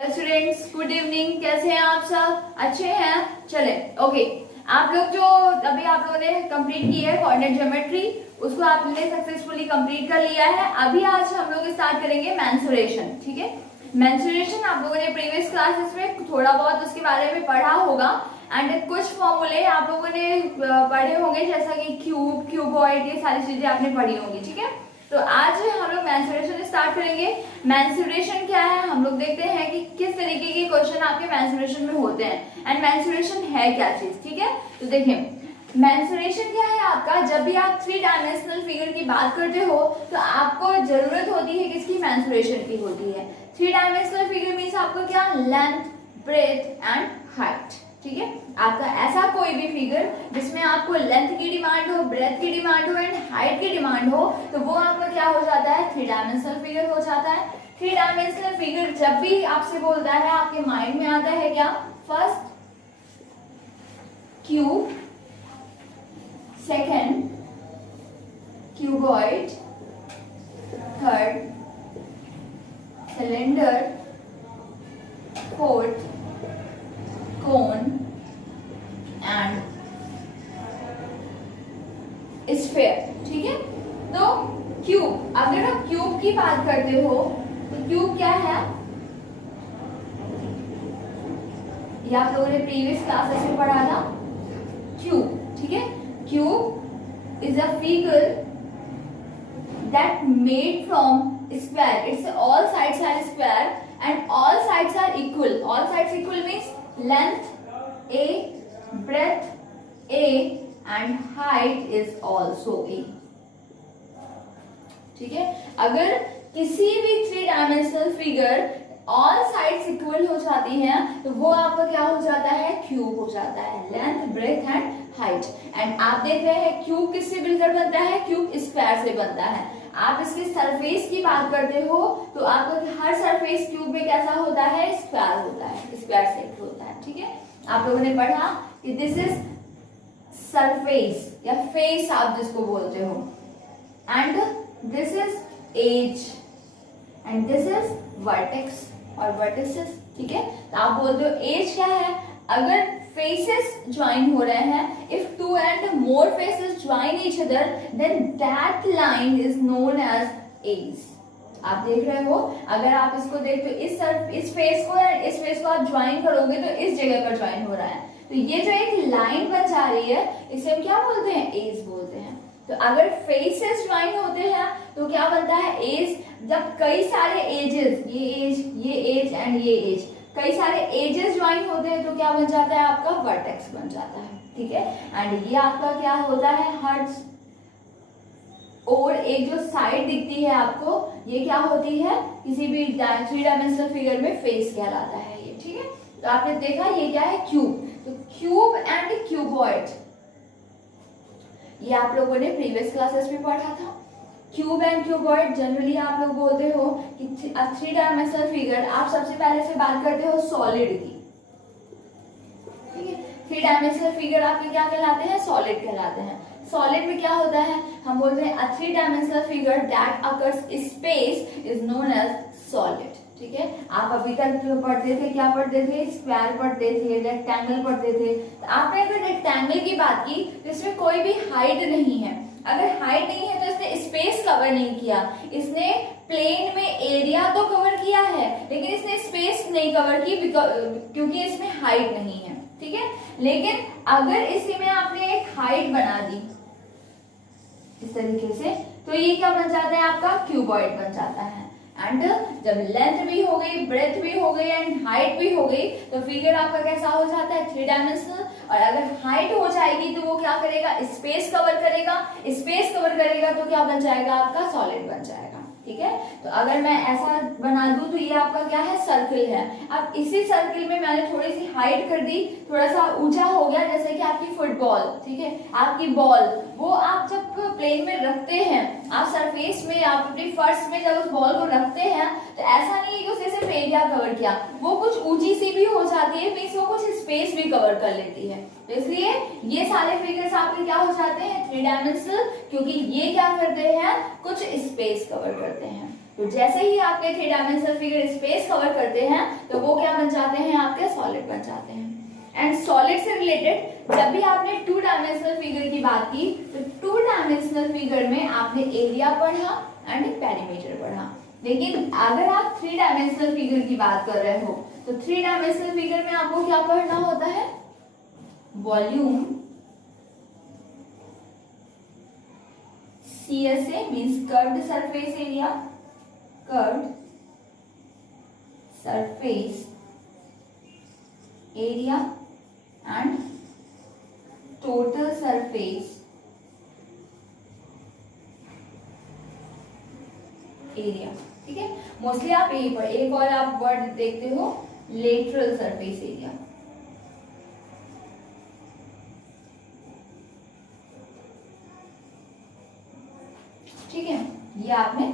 Students good evening. कैसे हैं आप सब? अच्छे हैं? चले ओके। आप लोग जो अभी आप लोगों ने कंप्लीट की है कोऑर्डिनेट ज्योमेट्री, उसको आपने सक्सेसफुली कंप्लीट कर लिया है। अभी आज हम लोग स्टार्ट करेंगे मेंसुरेशन। ठीक है, मेंसुरेशन आप लोगों ने प्रीवियस क्लासेस में थोड़ा बहुत उसके बारे में पढ़ा होगा एंड कुछ फॉर्मूले आप लोगों ने पढ़े होंगे, जैसा कि क्यूब, क्यूबॉइड, ये सारी चीजें आपने पढ़ी होंगी। ठीक है, तो आज हम लोग मेंसुरेशन स्टार्ट करेंगे। मेंसुरेशन क्या है, हम लोग देखते हैं कि किस तरीके के क्वेश्चन आपके मेंसुरेशन में होते हैं एंड मेंसुरेशन है क्या चीज। ठीक है, तो देखिए मेंसुरेशन क्या है आपका, जब भी आप 3 डायमेंशनल फिगर की बात करते हो तो आपको जरूरत होती है किसकी, मेंसुरेशन की होती है। 3 डायमेंशनल फिगर मींस आपको क्या, लेंथ, ब्रेथ एंड हाइट। ठीक है, आपका ऐसा कोई भी फिगर जिसमें आपको लेंथ की डिमांड हो, ब्रेथ की डिमांड हो एंड हाइट की डिमांड हो, तो वो आपका क्या हो जाता है, 3 डायमेंशनल फिगर हो जाता है। 3 डायमेंशनल फिगर जब भी आपसे बोलता है, आपके माइंड में आता है क्या, first cube, second cuboid, third cylinder, fourth cone and sphere. ठीक है, तो क्यूब, अगर आप क्यूब की बात करते हो तो क्यूब क्या है, ये आप लोगों ने प्रीवियस क्लासेस में पढ़ा था क्यूब। ठीक है, cube is a figure that made from square, it's all sides are square and all sides are equal. All sides equal means length A, breadth A and height is also A. ठीक है, अगर किसी भी 3 dimensional figure all sides equal हो जाती हैं तो वो आपका क्या हो जाता है, क्यूब हो जाता है, length, breadth and height. And आप देख रहे हैं क्यूब किससे मिलकर बनता है, क्यूब स्क्वायर से बनता है। आप इसके सरफेस की बात करते हो तो आपका हर सरफेस क्यूब में कैसा होता है, स्क्वायर होता है, स्क्वायर शेप होता है। ठीक है, आप लोगों ने पढ़ा कि दिस इज सरफेस या फेस आप जिसको बोलते हो, and this is edge and this is vertex और वर्टिसेस। ठीक है, तो आप बोलते हो एज क्या है, अगर faces join हो रहे हैं, if 2 and more faces join each other then that line is known as age। आप देख रहे हो, अगर आप इसको देखते हो, इस फेस को और इस फेस को आप ज्वाइन करोगे तो इस जगह पर ज्वाइन हो रहा है, तो ये जो एक लाइन बन जा रही है इसे हम क्या बोलते हैं, एज बोलते हैं। तो अगर फेसेस ज्वाइन होते हैं तो क्या बनता है, एज। जब कई सारे एजेस, ये एज एंड ये एज, कई सारे एजेस ज्वाइन होते हैं तो क्या बन जाता है, आपका वर्टेक्स बन जाता है। ठीक है, एंड ये आपका क्या होता है, हर्ट्ज। और एक जो साइड दिखती है आपको, ये क्या होती है, किसी भी 3 डायमेंशनल फिगर में फेस कहलाता है ये। ठीक है, तो आपने देखा ये क्या है, क्यूब। तो क्यूब एंड क्यूबॉइड ये आप लोगों ने प्रीवियस क्लासेस में पढ़ा था। क्यूब एंड क्यूबॉइड जनरली आप लोग बोलते हो कि 3 डायमेंशनल फिगर, आप सबसे पहले से बात करते हो सॉलिड की। ठीक है, 3 डायमेंशनल फिगर आपके क्या कहलाते हैं, सॉलिड कहलाते हैं। सॉलिड में क्या होता है, हम बोलते हैं a 3 dimensional figure that occurs space is known as solid. ठीक है, आप अभी तक पढ़ते थे, क्या पढ़ते थे, स्क्वायर पढ़ते थे, रेक्टेंगल पढ़ते थे। तो आपने अगर रेक्टेंगल की बात की तो इसमें कोई भी हाइट नहीं है। अगर हाइट नहीं है तो इसने स्पेस कवर नहीं किया, इसने प्लेन में एरिया तो कवर किया है लेकिन इसने स्पेस नहीं कवर की क्योंकि इसमें हाइट नहीं है। ठीक है, लेकिन अगर इसी में आपने एक हाइट बना दी इस तरीके से तो ये क्या बन जाता है, आपका क्यूबॉइड बन जाता है। एंड जब लेंथ भी हो गई, ब्रेथ भी हो गई एंड हाइट भी हो गई तो फिगर आपका कैसा हो जाता है, 3 डायमेंशनल। और अगर हाइट हो जाएगी तो वो क्या करेगा, स्पेस कवर करेगा, स्पेस कवर करेगा तो क्या बन जाएगा, आपका सॉलिड बन जाएगा। ठीक है, तो अगर मैं ऐसा बना दूं तो ये आपका क्या है, सर्किल है। अब इसी सर्किल में मैंने थोड़ी सी हाइट कर दी, थोड़ा सा ऊंचा हो गया, जैसे कि आपकी फुटबॉल। ठीक है, आपकी बॉल वो आप जब प्लेन में रखते हैं, आप सरफेस में, आप अपने फर्श में जब उस बॉल को रखते हैं तो ऐसा नहीं है कि उसने सिर्फ एरिया कवर किया, वो कुछ ऊंची सी भी हो जाती है, मींस वो कुछ स्पेस भी कवर कर लेती है। तो इसलिए ये सारे फिगर्स आपके क्या हो जाते हैं, 3 डायमेंशनल, क्योंकि ये क्या करते हैं, कुछ स्पेस कवर करते हैं। तो जैसे ही आपके 3 डायमेंशनल फिगर स्पेस कवर करते हैं तो वो क्या बन जाते हैं, आपके सॉलिड बन जाते हैं। एंड सॉलिड से रिलेटेड जब भी आपने 2 डायमेंशनल फिगर की बात की तो 2 डायमेंशनल फिगर में आपने एरिया पढ़ा एंड पेरीमीटर पढ़ा, लेकिन अगर आप 3 डायमेंशनल फिगर की बात कर रहे हो तो 3 डायमेंशनल फिगर में आपको क्या पढ़ना होता है, volume, CSA means curved surface area, curved surface area and total surface area. ठीक है, मोस्टली आप यही पर एक और आप वर्ड देखते हो, लेटरल सरफेस एरिया। ठीक है, ये आपने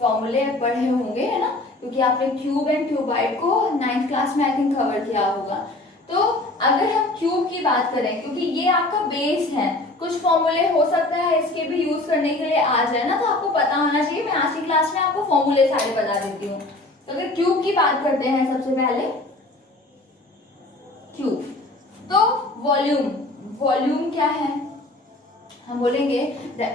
फॉर्मूले पढ़े होंगे, है ना, क्योंकि आपने क्यूब एंड क्यूबाइड को 9th क्लास में आई थिंक कवर किया होगा। तो अगर हम क्यूब की बात करें, क्योंकि ये आपका बेस है, कुछ फॉर्मूले हो सकता है इसके भी यूज करने के लिए आ जाए ना, तो आपको पता होना चाहिए। मैं आज की क्लास में आपको फॉर्मूले सारे बता देती हूँ। तो अगर क्यूब की बात करते हैं, सबसे पहले क्यूब, तो वॉल्यूम, वॉल्यूम क्या है, हम बोलेंगे the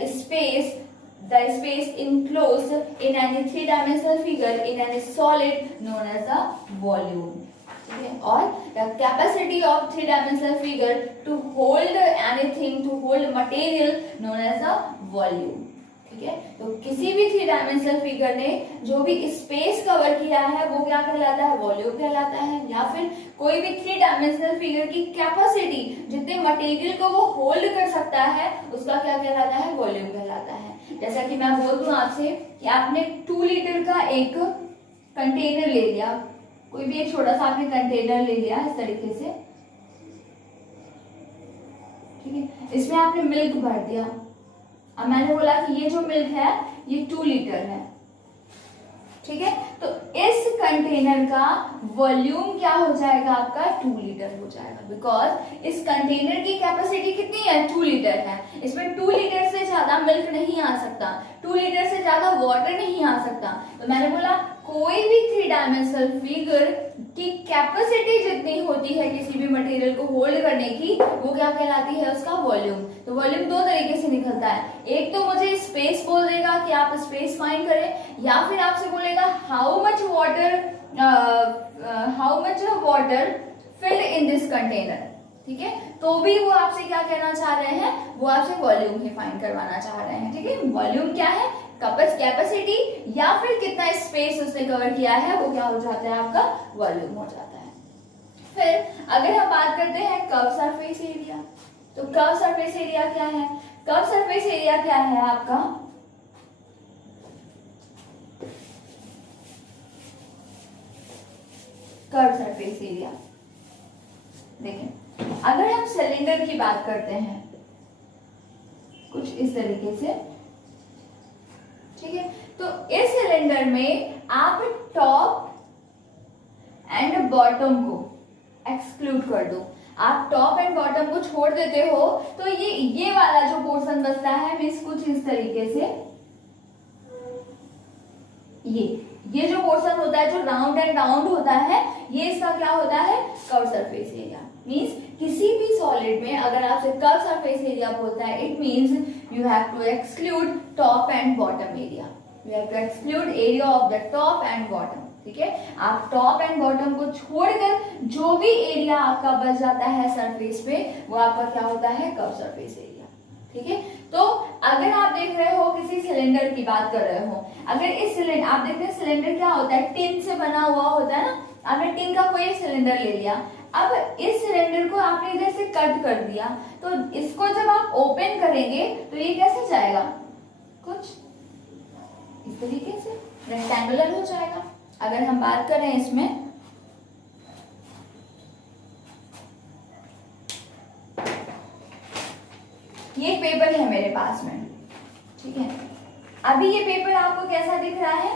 space enclosed in any 3 dimensional figure in any solid known as the volume। ठीक है, और the capacity of 3 dimensional figure to hold anything, to hold material known as the volume। ठीक है, तो किसी भी 3 डायमेंशनल फिगर ने जो भी स्पेस कवर किया है वो क्या कहलाता है, वॉल्यूम कहलाता है। या फिर कोई भी 3 डायमेंशनल फिगर की कैपेसिटी, जितने मटेरियल को वो होल्ड कर सकता है, उसका क्या कहलाता है, वॉल्यूम कहलाता है। जैसा कि मैं बोल दूं आपसे कि आपने 2 लीटर का एक कंटेनर ले लिया, कोई भी एक छोटा सा आपने कंटेनर ले लिया इस तरीके से, ठीक है, इसमें आपने मिल्क भर दिया। अब मैंने बोला कि ये जो मिल्क है ये 2 लीटर है, ठीक है, तो इस कंटेनर का वॉल्यूम क्या हो जाएगा, आपका 2 लीटर हो जाएगा, बिकॉज इस कंटेनर की कैपेसिटी कितनी है, 2 लीटर है। इसमें 2 लीटर से ज्यादा मिल्क नहीं आ सकता, 2 लीटर से ज्यादा वाटर नहीं आ सकता। तो मैंने बोला कोई भी 3 डायमेंशनल फिगर की कैपेसिटी जितनी होती है किसी भी मटेरियल को होल्ड करने की, वो क्या कहलाती है, उसका वॉल्यूम। तो वॉल्यूम 2 तरीके से निकलता है, एक तो मुझे स्पेस बोल देगा कि आप स्पेस फाइंड करें, या फिर आपसे बोलेगा how much water filled in this container. ठीक है, तो भी वो आपसे क्या कहना चाह रहे हैं, वो आपसे वॉल्यूम ही फाइंड करवाना चाह रहे हैं। ठीक है, वॉल्यूम क्या है, कैपेसिटी या फिर कितना स्पेस उसने कवर किया है, वो क्या हो जाता है, आपका वॉल्यूम हो जाता है। फिर अगर हम बात करते हैं कर्व सरफेस एरिया, तो कर्व सरफेस एरिया क्या है, कर्व सरफेस एरिया क्या है आपका, कर्व सरफेस एरिया। देखें, अगर हम सिलेंडर की बात करते हैं कुछ इस तरीके से, ठीक है, तो इस सिलेंडर में आप टॉप एंड बॉटम को एक्सक्लूड कर दो, आप टॉप एंड बॉटम को छोड़ देते हो, तो ये वाला जो पोर्शन बचता है मींस कुछ इस तरीके से, ये जो पोर्शन होता है जो राउंड एंड राउंड होता है, ये इसका क्या होता है, कर्व सरफेस एरिया। मींस किसी भी सॉलिड में अगर आपसे कर्व सरफेस एरिया बोलता है, it means you have to exclude top and bottom area, you have to exclude area of the top and bottom. ठीक है, आप टॉप एंड बॉटम को छोड़कर जो भी एरिया आपका बच जाता है सरफेस पे, वो आपका क्या होता है, कर्व सरफेस एरिया। ठीक है, तो अगर आप देख रहे हो किसी सिलेंडर की बात कर रहे हो, अगर इस सिलेंडर, आप देखते हैं सिलेंडर क्या होता है, टिन से बना हुआ होता है ना, आपने टिन का कोई सिलेंडर ले लिया, अब इस सिलेंडर को आपने इधर से कट कर दिया, तो इसको जब आप ओपन करेंगे तो ये कैसे जाएगा, कुछ इस तरीके से रेक्टेंगुलर हो जाएगा। अगर हम बात करें इसमें, अभी ये पेपर आपको कैसा दिख रहा है,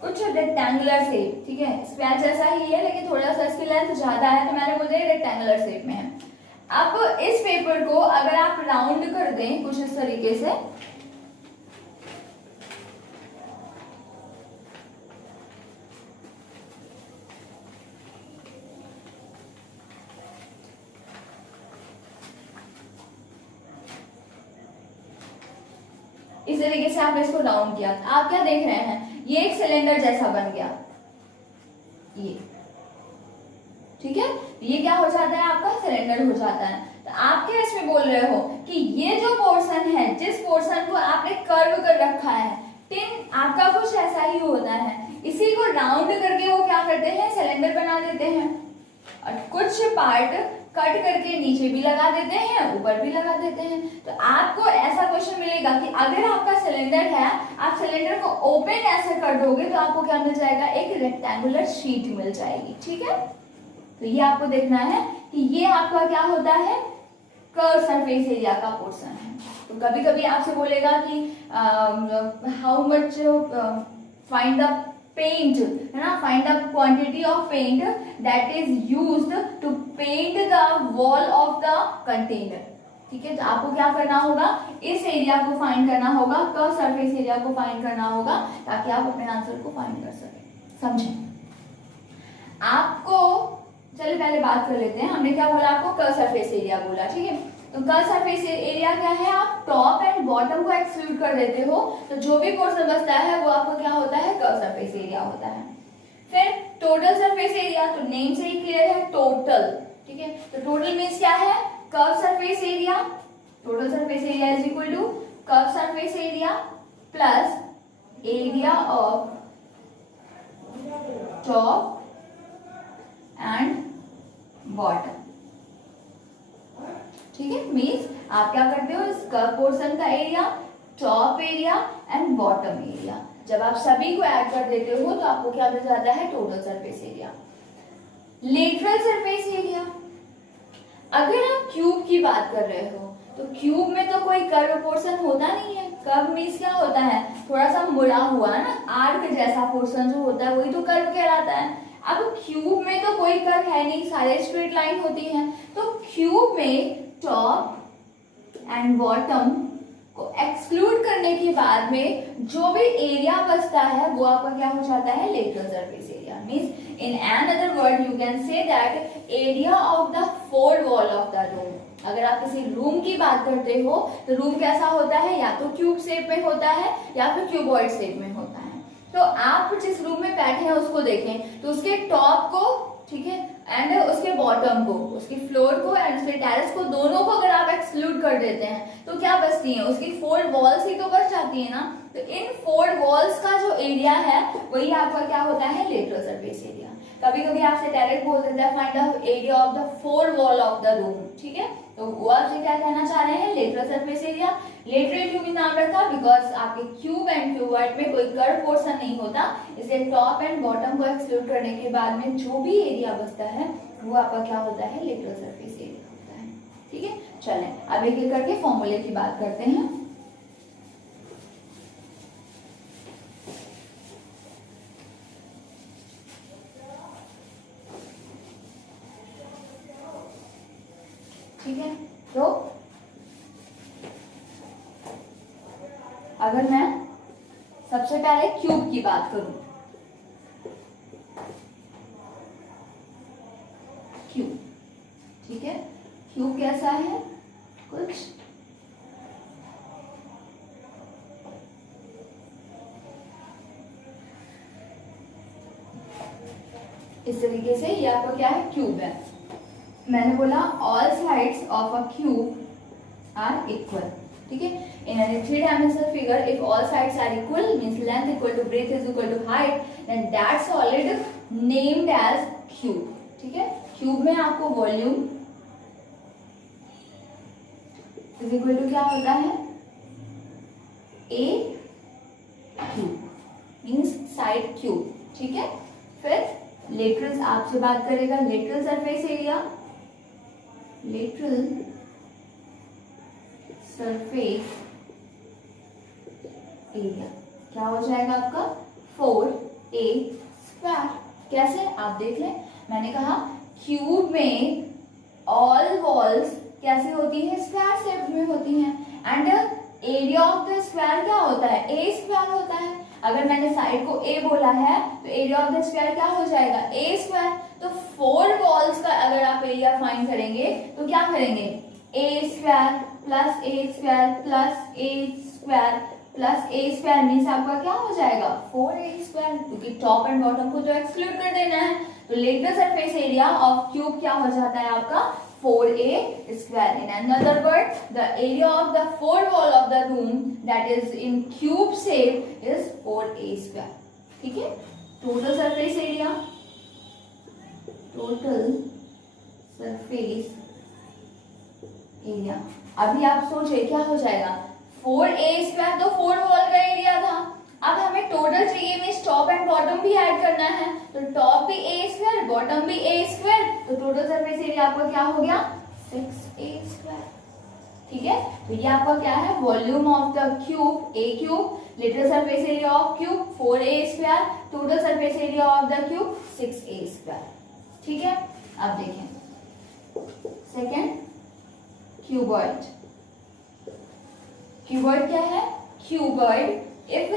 कुछ रेक्टेंगुलर शेप, ठीक है, स्क्वायर जैसा ही है लेकिन थोड़ा सा इसकी लेंथ ज्यादा है, तो मैंने बोला रेक्टेंगुलर शेप में है। अब इस पेपर को अगर आप राउंड कर दें कुछ इस तरीके से, इस तरीके से आपने इसको राउंड किया, आप क्या देख रहे हैं, ये एक सिलेंडर जैसा बन गया, ये, ठीक है, ये क्या हो जाता है, आपका सिलेंडर हो जाता है। तो आप क्या इसमें बोल रहे हो कि ये जो पोर्शन है, जिस पोर्शन को आपने कर्व कर रखा है, टिन आपका कुछ ऐसा ही होता है, इसी को राउंड करके वो क्या करते हैं, सिलेंडर बना देते हैं, और कुछ पार्ट कट करके नीचे भी लगा देते हैं, ऊपर भी लगा देते हैं। तो आपको ऐसा क्वेश्चन मिलेगा कि अगर आपका सिलेंडर है, आप सिलेंडर को ओपन ऐसे कर दोगे तो आपको क्या मिल जाएगा, एक रेक्टेंगुलर शीट मिल जाएगी, ठीक है। तो ये आपको देखना है कि ये आपका क्या होता है, कर्व सरफेस एरिया का पोर्शन है। तो कभी कभी आपसे बोलेगा कि how much find the paint, है ना, find the quantity of paint that is used to paint the wall of the container, ठीक है। तो आपको क्या करना होगा, इस एरिया को फाइंड करना होगा, कर्व सरफेस एरिया को फाइंड करना होगा, ताकि आप अपने आंसर को फाइंड कर सकें, समझे। आपको चलिए पहले बात कर लेते हैं, हमने क्या बोला, आपको कर्व सरफेस एरिया बोला, ठीक है। तो कर्व सरफेस एरिया क्या है, आप टॉप एंड बॉटम को एक्सक्लूड कर देते हो, तो जो भी पोर्शन बचता है वो आपका क्या होता है, कर्व सरफेस एरिया होता है। फिर टोटल सरफेस एरिया, तो नेम से ही क्लियर है, टोटल, ठीक है। तो टोटल मींस क्या है, curve surface area, total surface area is equal to curve surface area plus area of top and bottom, ठीक है। मींस आप क्या करते हो, इस कर्व पोर्शन का area, top area and bottom area, जब आप सभी को ऐड कर देते हो तो आपको क्या मिल जाता है, total surface area. Lateral surface area, अगर आप क्यूब की बात कर रहे हो तो क्यूब में तो कोई कर्व पोर्शन होता नहीं है। कर्व मींस क्या होता है, थोड़ा सा मुड़ा हुआ ना, आर्क जैसा पोर्शन जो होता है वही तो कर्व कहलाता है। अब क्यूब में तो कोई कर्व है नहीं, सारे स्ट्रेट लाइन होती है। तो क्यूब में टॉप एंड बॉटम को एक्सक्लूड करने के बाद में जो भी एरिया बचता है वो आपका क्या हो जाता है, lateral surface area. Means in another word you can say that area of the four wall of the room. अगर आप किसी रूम की बात करते हो तो रूम कैसा होता है, या तो क्यूब शेप में होता है या फिर क्यूबॉइड शेप में होता है। तो आप जिस रूम में बैठे हैं उसको देखें तो उसके टॉप को, ठीक है, एंड उसके बॉटम को, उसके फ्लोर को एंड उसके टेरेस को, दोनों को अगर आप एक्सक्लूड कर देते हैं तो क्या बचती है, उसकी फोर वॉल्स ही तो बच जाती है ना। तो इन फोर वॉल्स का जो एरिया है वही आपका क्या होता है, लेटरल सरफेस एरिया। कभी कभी आपसे डायरेक्ट बोल देता है find the area of the four wall of the room, ठीक है। तो वो आपसे क्या कहना चाह रहे हैं, लेटरल सरफेस एरिया। लेटरल क्यों भी नाम रखा, बिकॉज आपके क्यूब एंड क्यूबॉइड में कोई कर्व पोर्शन नहीं होता, इसलिए टॉप एंड बॉटम को एक्सक्लूड करने के बाद में जो भी एरिया बचता है वो आपका क्या होता है, लेटरल सरफेस एरिया होता है, ठीक है। चलें अब एक एक करके फॉर्मूले की बात करते हैं। ठीक है, तो अगर मैं सबसे पहले क्यूब की बात करूं, क्यूब, ठीक है, क्यूब कैसा है, कुछ इस तरीके से, ये आपको क्या है, क्यूब है। मैंने बोला all sides of a cube are equal, ठीक है। In a three-dimensional figure, if all sides are equal, means length equal to breadth is equal to height, then that solid named as cube, ठीक है। Cube में आपको volume is equal to क्या होता है, a cube, means side cube, ठीक है। फिर लेटरल आपसे बात करेगा, lateral surface area, lateral surface area, क्या हो जाएगा आपका 4a²। कैसे आप देख लें, मैंने कहा क्यूब में ऑल वॉल्स कैसे होती है, स्क्वायर शेप में होती हैं, and area of the square क्या होता है, a² होता है। अगर मैंने साइड को a बोला है तो एरिया ऑफ द स्क्वायर क्या हो जाएगा, a²। तो 4 वॉल्स का अगर आप एरिया फाइंड करेंगे तो क्या करेंगे, a² plus a² plus a² plus a² means आपका क्या हो जाएगा 4a², क्योंकि टॉप एंड बॉटम को तो एक्सक्लूड कर देना है। तो let the surface area of cube क्या हो जाता है आपका 4a²। In another word, the area of the 4 wall of the room that is in cube shape is 4a²। ठीक है, total surface area, total surface area. अभी आप सोचिए क्या हो जाएगा, 4a² तो 4 वॉल का एरिया था, अब हमें टोटल चाहिए मीन्स टॉप एंड बॉटम भी ऐड करना है, तो टॉप भी a², बॉटम भी a², तो टोटल सरफेस एरिया आपका क्या हो गया 6a²। ठीक है, तो ये आपका क्या है, volume of the cube a³, literal surface area of cube 4a², total surface area of the cube 6a²। ठीक है, अब देखें सेकेंड, क्यूबॉइड। क्यूबॉइड क्या है, cuboid if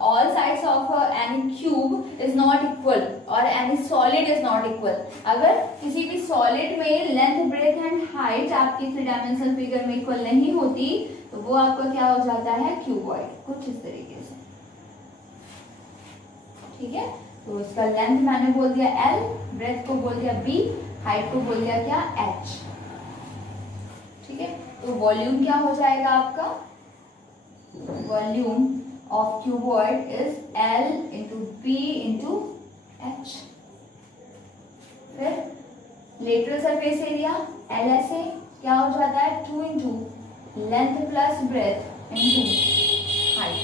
all sides of any cube is not equal or any solid is not equal, अगर किसी भी solid में length, breadth and height आपकी 3 डायमेंशनल फिगर में इक्वल नहीं होती तो वो आपका क्या हो जाता है क्यूबॉइड, कुछ इस तरीके से। ठीक है, तो इसका लेंथ मैंने बोल दिया L, ब्रेथ को बोल दिया B, हाइट को बोल दिया क्या H। ठीक है, तो वॉल्यूम क्या हो जाएगा आपका, volume of cuboid is L into B into H। फिर लेटरल सरफेस एरिया LSA क्या हो जाता है 2 into length plus breadth into height,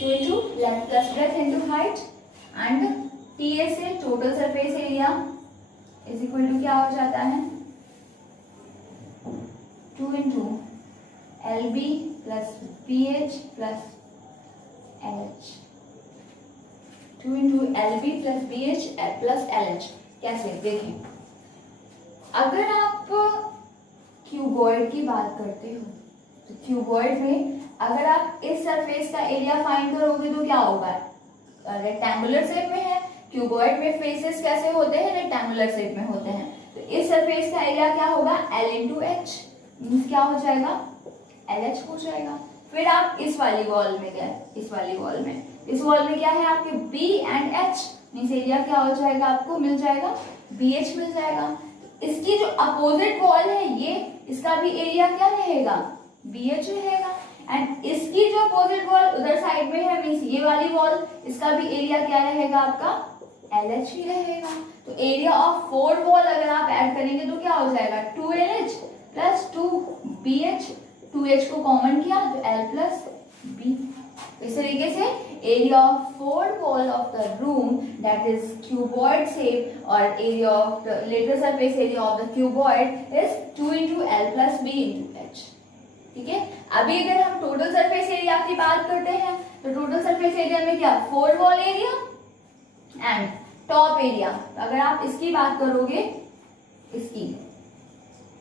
2 into length plus breadth into height, and TSA total surface area is equal to क्या हो जाता है 2 into LB plus BH plus LH, 2 into LB plus BH plus LH। कैसे देखें, अगर आप cuboid की बात करते हो तो क्यूबॉइड में अगर आप इस सरफेस का एरिया फाइंड करोगे तो क्या होगा, रेक्टेंगुलर शेप में है, क्यूबॉइड में फेसेस कैसे होते हैं, रेक्टेंगुलर शेप में होते हैं, तो इस सरफेस का एरिया क्या होगा L इंटू H, मीन्स क्या हो जाएगा LH हो जाएगा। फिर आप इस वाली वॉल में गए, इस वाली वॉल में, इस वॉल में क्या है आपके B and H, means area क्या हो जाएगा आपको मिल जाएगा BH मिल जाएगा। इसकी जो अपोजिट वॉल है ये, इसका भी एरिया क्या रहेगा BH रहेगा, एंड इसकी जो अपोजिट वॉल उधर साइड में है मीन्स ये वाली वॉल, इसका भी एरिया क्या रहेगा आपका LH ही रहेगा। तो एरिया ऑफ 4 वॉल अगर आप ऐड करेंगे तो क्या हो जाएगा 2LH प्लस 2BH, 2H को कॉमन किया तो L प्लस B। इस तरीके से area of 4 wall of the room that is cuboid shape और area of the lateral surface area of the cuboid is 2 into L plus B into H। ठीक है, अभी अगर हम टोटल सरफेस एरिया की बात करते हैं तो टोटल सरफेस एरिया में क्या 4 wall area and top area, अगर आप इसकी बात करोगे इसकी,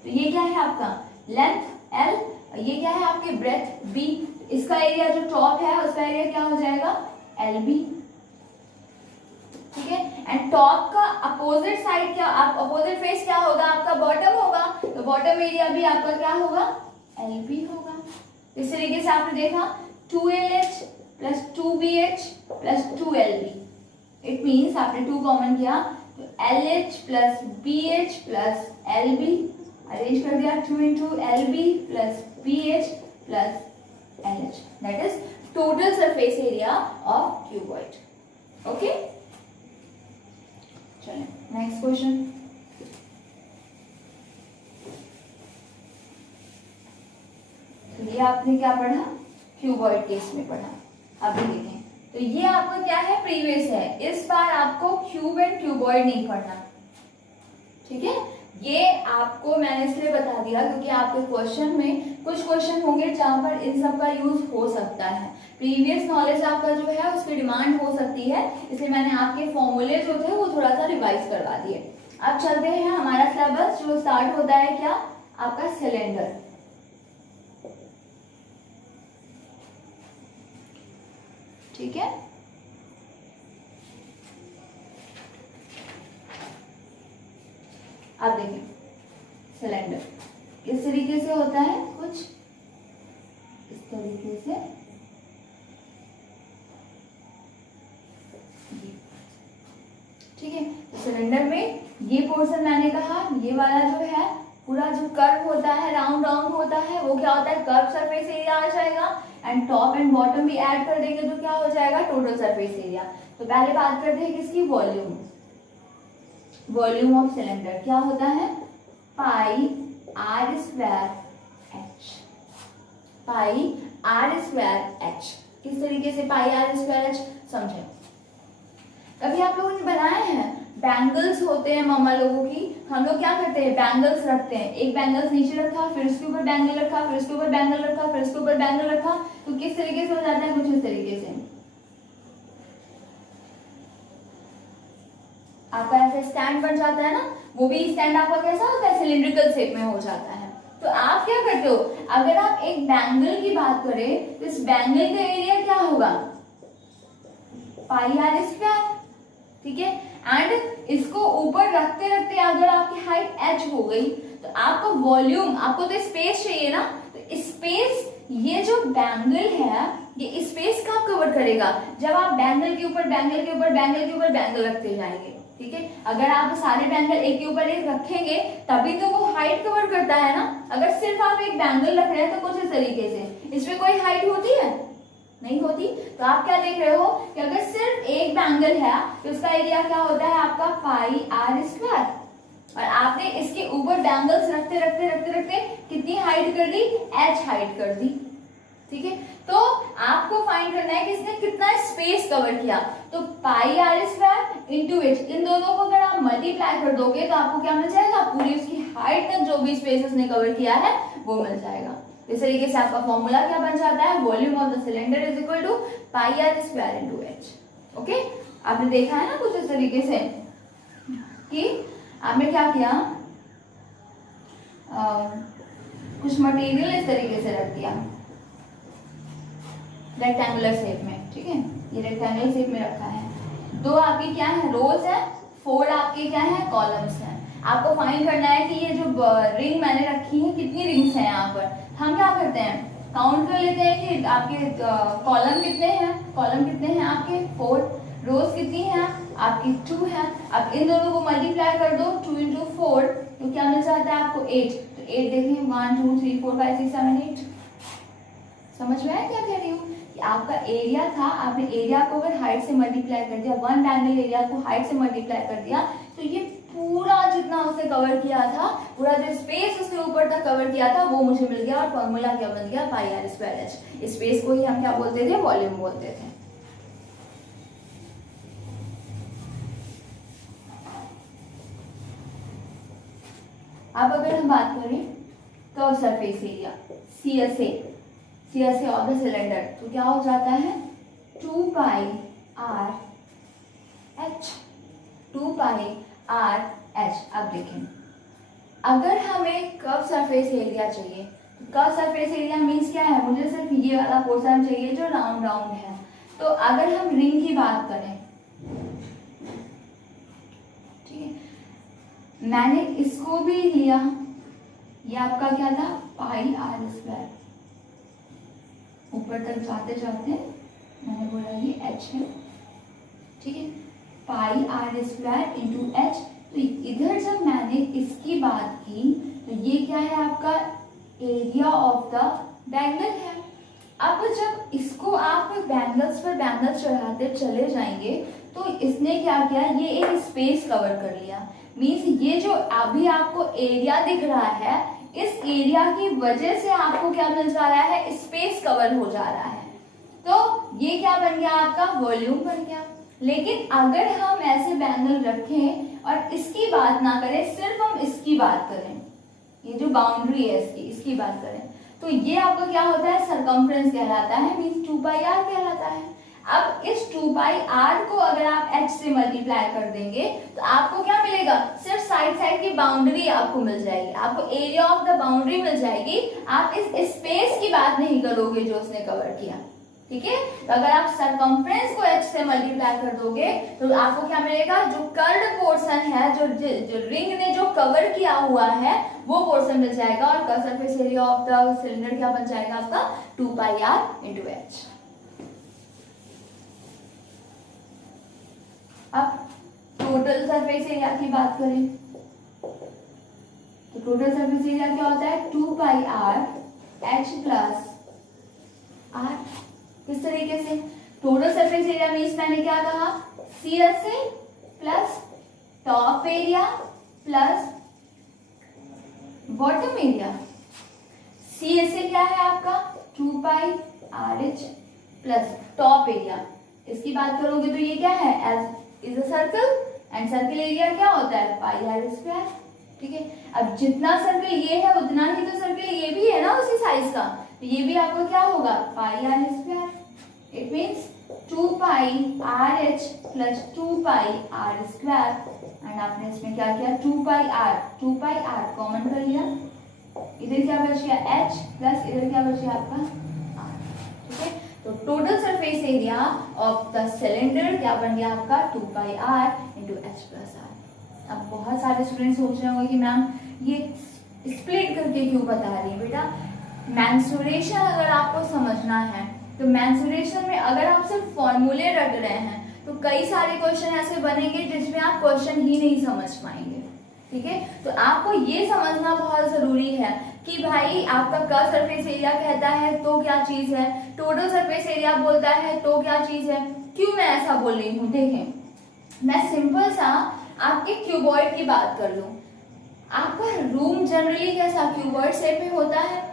तो ये क्या है आपका लेंथ L, ये क्या है आपके ब्रेथ B, इसका एरिया जो टॉप है उसका एरिया क्या हो जाएगा LB। ठीक है, एंड टॉप का अपोजिट साइड क्या, आप अपोजिट फेस क्या होगा आपका बॉटम होगा, तो बॉटम एरिया भी आपका क्या होगा LB होगा। इस तरीके से आपने देखा 2LH plus 2BH plus 2LB, it means आपने 2 कॉमन किया तो LH plus BH plus LB, arrange कर दिया 2 into LB plus BH plus LH, that is total surface area of cuboid. Okay, चलिए नेक्स्ट क्वेश्चन। तो ये आपने क्या पढ़ा, क्यूबॉइड केस में पढ़ा। अभी देखें तो ये आपका क्या है प्रीवियस है, इस बार आपको क्यूब एंड क्यूबॉइड नहीं पढ़ना। ठीक है, ये आपको मैंने इसलिए बता दिया क्योंकि आपके क्वेश्चन में कुछ क्वेश्चन होंगे जहां पर इन सब का यूज हो सकता है। प्रीवियस नॉलेज आपका जो है उसकी डिमांड हो सकती है, इसलिए मैंने आपके फॉर्मूले जो थे वो थोड़ा सा रिवाइज करवा दिए। अब चलते हैं हमारा सिलेबस जो स्टार्ट होता है क्या, आपका सिलेंडर। ठीक है, अब देखें सिलेंडर किस तरीके से होता है, कुछ इस तरीके से। ठीक है, तो सिलेंडर में ये पोर्शन मैंने कहा, ये वाला जो है पूरा जो कर्व होता है, राउंड राउंड होता है, वो क्या होता है, कर्व सरफेस एरिया आ जाएगा। एंड टॉप एंड बॉटम भी ऐड कर देंगे तो क्या हो जाएगा, टोटल सरफेस एरिया। तो पहले बात करते हैं किसकी, वॉल्यूम। वॉल्यूम ऑफ सिलेंडर क्या होता है, pi are square H. Pi are square H, किस तरीके से पाई आर स्क्वायर एच समझे। कभी आप लोगों ने बनाए हैं, बैंगल्स होते हैं मम्मा लोगों की, हम लोग क्या करते हैं, बैंगल्स रखते हैं, एक बैंगल्स नीचे रखा, फिर उसके ऊपर बैंगल रखा, फिर उसके ऊपर बैंगल रखा, फिर उसके ऊपर बैंगल रखा, तो किस तरीके से हो जाता है, कुछ इस तरीके से आपका ऐसे स्टैंड बन जाता है ना। वो भी स्टैंड आपका कैसा होता है, सिलिंड्रिकल शेप में हो जाता है। तो आप क्या करते हो, अगर आप एक बैंगल की बात करें तो इस बैंगल का एरिया क्या होगा, पाई आर स्क्वायर। ठीक है, एंड इसको ऊपर रखते रखते अगर आपकी हाइट h हो गई तो आपका वॉल्यूम, आपको तो स्पेस चाहिए ना, तो स्पेस, ये जो बैंगल है ये स्पेस का कवर करेगा जब आप बैंगल के ऊपर बैंगल के ऊपर बैंगल के ऊपर बैंगल रखते जाएंगे। ठीक है, अगर आप सारे बैंगल एक के ऊपर एक रखेंगे तभी तो वो हाइट कवर करता है ना। अगर सिर्फ आप एक बैंगल रख रहे हैं तो कुछ इस तरीके से, इसमें कोई हाइट होती है, नहीं होती। तो आप क्या देख रहे हो कि अगर सिर्फ एक बैंगल है तो उसका एरिया क्या होता है आपका पाई आर स्क्वायर, और आपने इसके ऊपर बैंगल्स रखते रखते रखते रखते कितनी हाइट कर दी, h हाइट कर दी। ठीक है, तो आपको फाइंड करना है कि इसने कितना स्पेस कवर किया, तो पाई आर स्क्वायर इंटू एच, इन दोनों को अगर आप मल्टीप्लाई कर दोगे तो आपको क्या मिल जाएगा, पूरी उसकी हाइट तक जो भी स्पेस उसने कवर किया है वो मिल जाएगा। इस तरीके से आपका फॉर्मूला क्या बन जाता है, volume of the cylinder is equal to pi are square into h. Okay, आपने देखा है ना कुछ इस तरीके से कि आपने क्या किया, कुछ मटेरियल इस तरीके से रख दिया रेक्टेंगुलर शेप में। ठीक है, ये रेक्टेंगुलर शेप में रखा है, दो आपकी क्या है, रोज है, 4 आपके क्या है, कॉलम्स हैं। आपको फाइंड करना है कि ये जो रिंग मैंने रखी है कितनी रिंग्स हैं यहाँ पर। हम क्या करते हैं, काउंट कर लेते हैं कि आपके कॉलम कितने हैं, कॉलम कितने हैं आपके 4, रोज कितनी है आपकी 2 है। अब इन दोनों को मल्टीप्लाई कर दो, 2 इंटू 4 तो क्या मिल जाता है आपको 8। तो 8 देखें, 1 2 3 4 5 6 7 8। समझ में आया क्या कह रही हूँ, कि आपका एरिया था, आपने एरिया को अगर हाइट से मल्टीप्लाई कर दिया, वन बैंगल एरिया को हाइट से मल्टीप्लाई कर दिया, तो ये पूरा जितना उसने कवर किया था, पूरा जो स्पेस उसने ऊपर तक कवर किया था वो मुझे मिल गया, और फॉर्मूला क्या बन गया, पाई आर स्क्वायर एच। स्पेस को ही हम क्या बोलते थे, वॉल्यूम बोलते थे। अब अगर हम बात करें curve surface area, CSA of the cylinder, तो क्या हो जाता है 2 pi R H, 2 pi R H. अब देखें, अगर हमें कर्व सरफेस एरिया चाहिए, तो कर्व सरफेस एरिया मीन्स क्या है, मुझे सिर्फ ये वाला पोर्शन चाहिए जो राउंड राउंड है। तो अगर हम रिंग की बात करें, ठीक है, मैंने इसको भी लिया, ये आपका क्या था, पाई आर स्क्वायर, ऊपर तक जाते जाते मैंने बोला ये h है। ठीक है, pi are square into H. तो इधर जब मैंने इसकी बात की तो ये क्या है आपका एरिया ऑफ द बैंगल है। अब जब इसको आप बैंगल्स पर बैंगल्स चढ़ाते चले जाएंगे तो इसने क्या किया, ये एक स्पेस कवर कर लिया। मीन्स ये जो अभी आपको एरिया दिख रहा है, इस एरिया की वजह से आपको क्या मिल जा रहा है, स्पेस कवर हो जा रहा है। तो ये क्या बन गया आपका, वॉल्यूम बन गया। लेकिन अगर हम ऐसे बैंगल रखें और इसकी बात ना करें, सिर्फ हम इसकी बात करें, ये जो बाउंड्री है इसकी बात करें, तो ये आपका क्या होता है, सरकमफ्रेंस कहलाता है, मीन्स 2 पाई आर कहलाता है। अब इस 2 पाई आर को अगर आप h से मल्टीप्लाई कर देंगे तो आपको क्या मिलेगा, सिर्फ साइड साइड की बाउंड्री आपको मिल जाएगी, आपको एरिया ऑफ द बाउंड्री मिल जाएगी। आप इस स्पेस की बात नहीं करोगे जो उसने कवर किया, ठीक है। तो अगर आप सरकमफ्रेंस को h से मल्टीप्लाई कर दोगे तो आपको क्या मिलेगा, जो कर्व्ड पोर्शन है, जो रिंग ने जो कवर किया हुआ है वो पोर्शन मिल जाएगा, और curve surface area of the cylinder क्या बन जाएगा आपका, 2 पाई आर इंटू एच। अब टोटल सरफेस एरिया की बात करें तो टोटल सरफेस एरिया क्या होता है, 2 pi R H plus are. किस तरीके से, टोटल सरफेस एरिया मीन्स मैंने क्या कहा, CSA plus top area plus bottom area. CSA क्या है आपका, 2 pi R H plus top area. इसकी बात करोगे तो ये क्या है, as is a circle, and circle area क्या होता है, पाई आर स्क्वायर, ठीक है। अब जितना सर्कल ये है उतना ही तो सर्कल ये भी है ना उसी साइज का, तो ये भी आपको क्या होगा, pi are square. It means 2 pi R H plus 2 pi are square, and आपने इसमें क्या किया, 2 पाई आर कॉमन कर लिया, इधर क्या बच गया h प्लस इधर क्या बच गया आपका r, ठीक है। तो total surface area of the cylinder क्या बन गया आपका, 2 pi are into H plus R. अब बहुत सारे स्टूडेंट सोच रहे होंगे कि मैम ये स्प्लिट करके क्यों बता रही है। बेटा मेंसुरेशन अगर आपको समझना है तो मेंसुरेशन में अगर आप सिर्फ फॉर्मूले रट रहे हैं तो कई सारे क्वेश्चन ऐसे बनेंगे जिसमें आप क्वेश्चन ही नहीं समझ पाएंगे, ठीक है। तो आपको ये समझना बहुत जरूरी है कि भाई आपका कर्व सरफेस एरिया कहता है तो क्या चीज है, टोटल सरफेस एरिया बोलता है तो क्या चीज है। क्यों मैं ऐसा बोल रही हूँ, देखें मैं सिंपल सा आपके क्यूबॉइड की बात कर लूं। आपका रूम जनरली कैसा क्यूबॉइड शेप में होता है।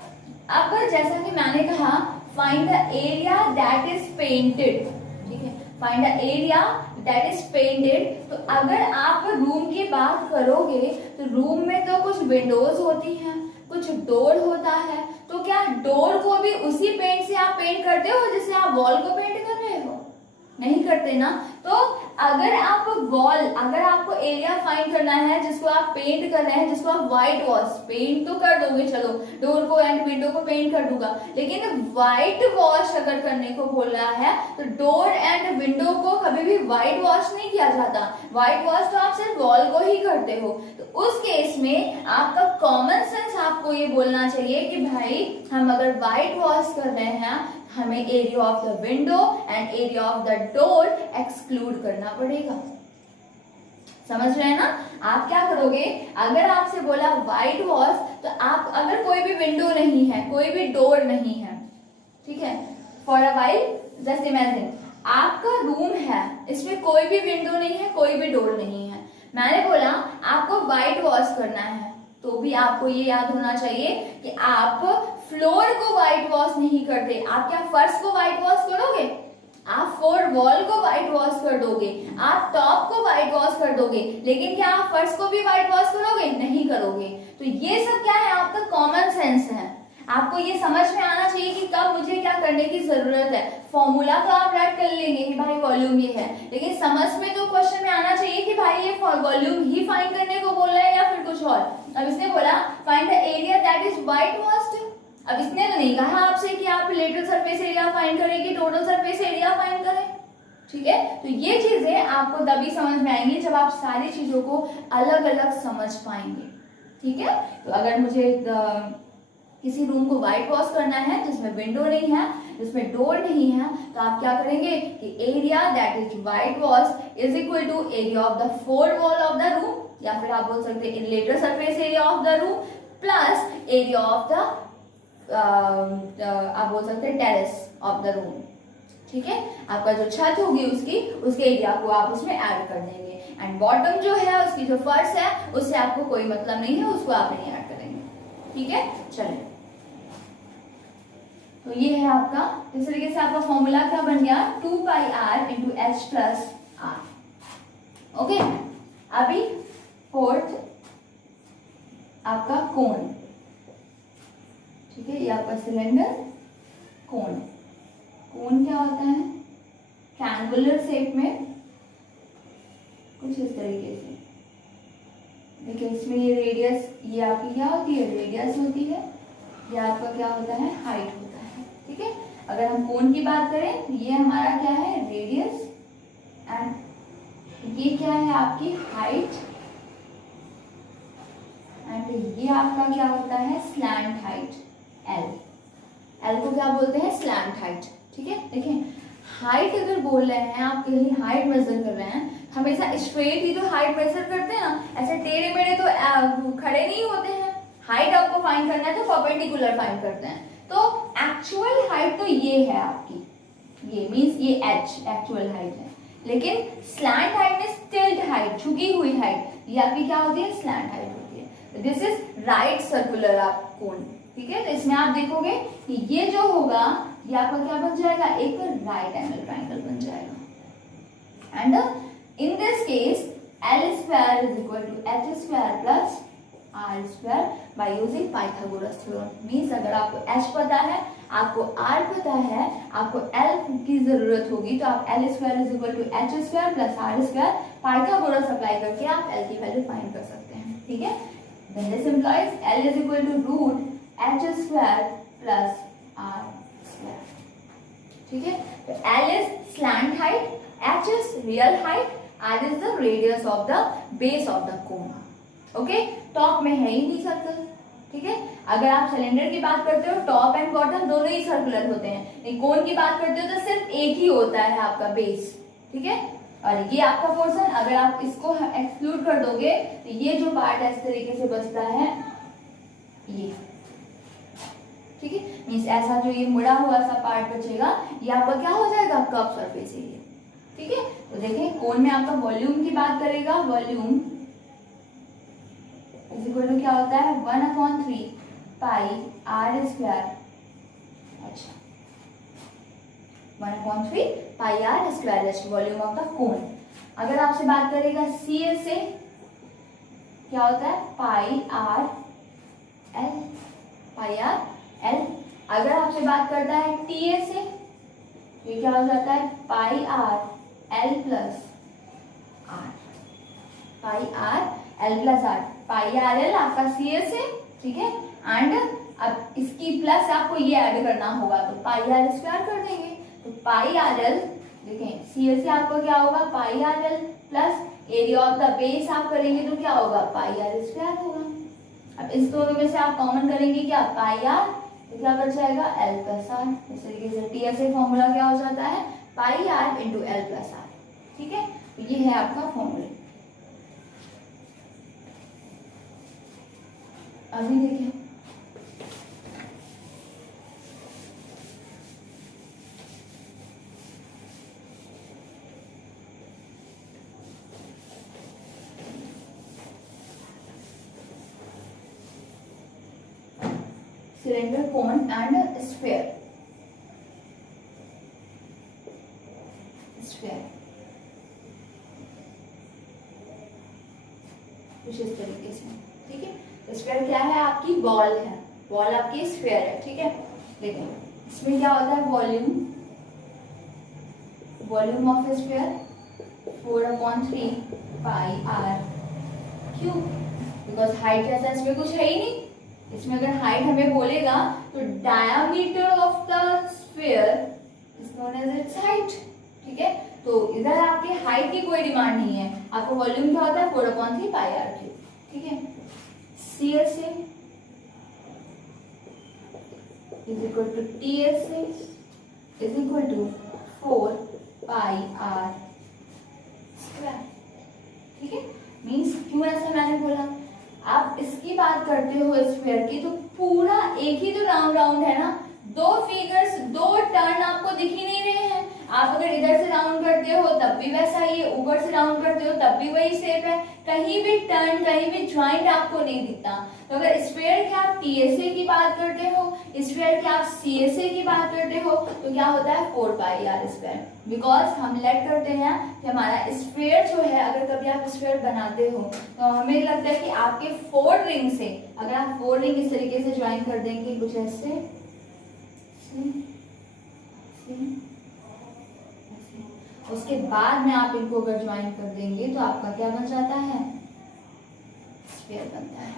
अब जैसा कि मैंने कहा find the area that is painted, ठीक है, find the area that is painted. तो अगर आप रूम की बात करोगे तो रूम में तो कुछ विंडोज होती हैं, कुछ डोर होता है, तो क्या डोर को भी उसी पेंट से आप पेंट करते हो जिससे आप वॉल को पेंट कर रहे हो, नहीं करते ना। तो अगर आप वॉल, अगर आपको एरिया फाइंड करना है जिसको आप पेंट कर रहे हैं, जिसको आप व्हाइट वॉश पेंट तो कर दोगे, चलो डोर को एंड विंडो को पेंट कर दूंगा, लेकिन व्हाइट वॉश अगर करने को बोल रहा है तो डोर एंड विंडो को कभी भी व्हाइट वॉश नहीं किया जाता। व्हाइट वॉश तो आप सिर्फ वॉल को ही करते हो। तो उस केस में आपका कॉमन सेंस आपको ये बोलना चाहिए कि भाई हम अगर व्हाइट वॉश कर रहे हैं हमें area of the window and area of the door exclude करना पड़ेगा। समझ रहे हैं ना। आप क्या करोगे, अगर आपसे बोला व्हाइट वॉश तो आप अगर कोई भी विंडो नहीं है, कोई भी डोर नहीं है, ठीक है, for a while just imagine आपका रूम है, इसमें कोई भी विंडो नहीं है, कोई भी डोर नहीं है। मैंने बोला आपको व्हाइट वॉश करना है तो भी आपको ये याद होना चाहिए कि आप फ्लोर को व्हाइट वॉश नहीं करते। आप क्या फर्श को व्हाइट वॉश करोगे, आप फ्लोर वॉल को व्हाइट वॉश कर दोगे, आप टॉप को व्हाइट वॉश कर दोगे, लेकिन क्या आप फर्श को भी व्हाइट वॉश करोगे, नहीं करोगे। तो ये सब क्या है, आपका कॉमन सेंस है। आपको ये समझ में आना चाहिए कि कब मुझे क्या करने की जरूरत है। फॉर्मूला तो आप राइट कर लेंगे कि भाई वॉल्यूम ये है, लेकिन समझ में तो क्वेश्चन में आना चाहिए कि भाई ये वॉल्यूम ही फाइंड करने को बोल रहा है या फिर कुछ और। अब इसने बोला find the area that is white washed. अब इसने तो नहीं कहा आपसे कि आप लेटरल सरफेस एरिया फाइंड करें कि टोटल सरफेस एरिया फाइंड करें, ठीक है। तो ये चीजें आपको तभी समझ में आएंगी जब आप सारी चीजों को अलग अलग समझ पाएंगे, ठीक है। तो अगर मुझे किसी रूम को व्हाइट वॉश करना है जिसमें विंडो नहीं है, जिसमें डोर नहीं है, तो आप क्या करेंगे कि area that is white wash is equal to area of the four wall of the room, या फिर आप बोल सकते हैं lateral surface area of the room plus area of the आप बोल सकते हैं टेरेस ऑफ द रूम, ठीक है। आपका जो छत होगी उसके एरिया को आप उसमें ऐड कर देंगे, एंड बॉटम जो है उसकी जो फर्श है उससे आपको कोई मतलब नहीं है, उसको आप नहीं ऐड करेंगे, ठीक है। चलिए, तो ये है आपका, इस तरीके से आपका फॉर्मूला क्या बन गया 2 pi are into H plus R. Okay, अभी फोर्थ आपका कोण, ठीक है, ये आपका सिलेंडर। कोन, कोन क्या होता है? ट्रायंगुलर शेप में कुछ इस तरीके से। देखिए इसमें ये रेडियस, ये आपकी क्या होती है? रेडियस होती है। ये आपका क्या होता है? हाइट होता है। ठीक है, अगर हम कोन की बात करें तो ये हमारा क्या है? रेडियस। एंड ये क्या है? आपकी हाइट। एंड ये आपका क्या होता है? Slant height, L. एल को क्या बोलते हैं? Slant height. ठीक है, देखिए हाइट अगर बोल रहे हैं, आप कहीं हाइट मेजर कर रहे हैं, हमेशा स्ट्रेट ही तो हाइट मेजर करते हैं ना, ऐसे टेढ़े मेढ़े तो खड़े नहीं होते हैं। हाइट आपको फाइंड करना है तो परपेंडिकुलर फाइंड करते हैं। तो एक्चुअल हाइट तो ये है आपकी, ये मींस ये एच एक्चुअल हाइट है। लेकिन स्लैंट हाइट में टिल्ट हाइट, झुकी हुई हाइट, ये आपकी क्या होती है? स्लैंट हाइट होती है। दिस इज राइट सर्कुलर आप कोन। ठीक है, तो इसमें आप देखोगे कि ये जो होगा ये आपका क्या बन जाएगा? एक राइट एंगल ट्रायंगल बन जाएगा। And in this case l square is equal to h square plus r square by using Pythagoras theorem. Means अगर आपको एच पता है, आपको आर पता है, आपको एल की जरूरत होगी, तो आप l square is equal to h square plus r square Pythagoras apply करके आप एल की वैल्यू फाइंड कर सकते हैं। ठीक है, then this implies l is equal to root h square plus r square. ठीक है, तो l is slant height, h is real height, r is the radius of the base of the cone. Okay, top में है ही नहीं circle. ठीक है, अगर आप सिलेंडर की बात करते हो टॉप एंड बॉटम दोनों ही सर्कुलर होते हैं। कोन की बात करते हो तो सिर्फ एक ही होता है आपका बेस। ठीक है, और ये आपका पोर्शन, अगर आप इसको एक्सक्लूड कर दोगे तो ये जो पार्ट है इस तरीके से बचता है ये। ठीक है, मींस ऐसा जो ये मुड़ा हुआ सा पार्ट बचेगा, ये आपका क्या हो जाएगा? Curve surface area. ठीक है, तो देखें कोन में आपका वॉल्यूम की बात करेगा, वॉल्यूम इज इक्वल टू क्या होता है? 1/3 पाई आर स्क्वायर। अच्छा, 1/3 pi are square is volume of the cone. अगर आपसे बात करेगा सी एस से, क्या होता है? पाई आर एल, पाई आर एल। अगर आपसे बात करता है टी एस से, ये क्या हो जाता है? Pi R L plus R, pi R L plus R. Pi R L आपका सी एस है। ठीक है, एंड अब इसकी प्लस आपको ये ऐड करना होगा तो पाई आर स्क्वायर कर देंगे। तो पाई आर एल, देखें सी एस से आपको क्या होगा? Pi R L plus area of the base आप करेंगे तो क्या होगा? पाई आर स्क्वायर होगा। अब इस दोनों में से आप कॉमन करेंगे क्या? पाई आर, तो क्या बच जाएगा? L plus r. इस तरीके से टी एस ए फॉर्मूला क्या हो जाता है? Pi are into l plus r. ठीक है, तो ये है आपका फॉर्मूला। अभी देखिए cylinder, cone and sphere. Sphere कुछ इस तरीके से। ठीक है, स्फीयर क्या है? आपकी बॉल है, बॉल आपकी स्फीयर है। ठीक है, देखिए इसमें क्या होता है? Volume, volume of sphere 4/3 pi r cube. Because height जैसा इसमें कुछ है ही नहीं। इसमें अगर हाइट हमें बोलेगा तो diameter of the sphere is known as its height. ठीक है, तो इधर आपके हाइट की कोई डिमांड नहीं है, आपको वॉल्यूम क्या होता है? 4/3 पाई आर क्यूब। ठीक है, C S A is equal to T S A is equal to 4 pi are square. ठीक है, मीन्स क्यों ऐसा मैंने बोला? आप इसकी बात करते हो स्फीयर की, तो पूरा एक ही तो राउंड है ना, दो फिगर्स, दो टर्न आपको दिख ही नहीं रहे हैं। आप अगर इधर से राउंड करते हो तब भी वैसा ही है, ऊपर से डाउन करते हो तब भी वही शेप है, कहीं भी टर्न, कहीं भी ज्वाइंट आपको नहीं दिखता। तो अगर स्फीयर के आप टीएसए की बात करते हो, स्फीयर के आप सीएसए की बात करते हो, तो क्या होता है 4 पाई आर स्क्वायर। बिकॉज हम लेट करते हैं कि हमारा स्फीयर जो है, अगर कभी आप स्फीयर बनाते हो तो हमें लगता है कि आपके 4 रिंग से, अगर आप 4 रिंग इस तरीके से ज्वाइन कर देंगे कुछ ऐसे, उसके बाद में आप इनको अगर ज्वाइन कर देंगे तो आपका क्या बन जाता है, स्फीयर बनता है।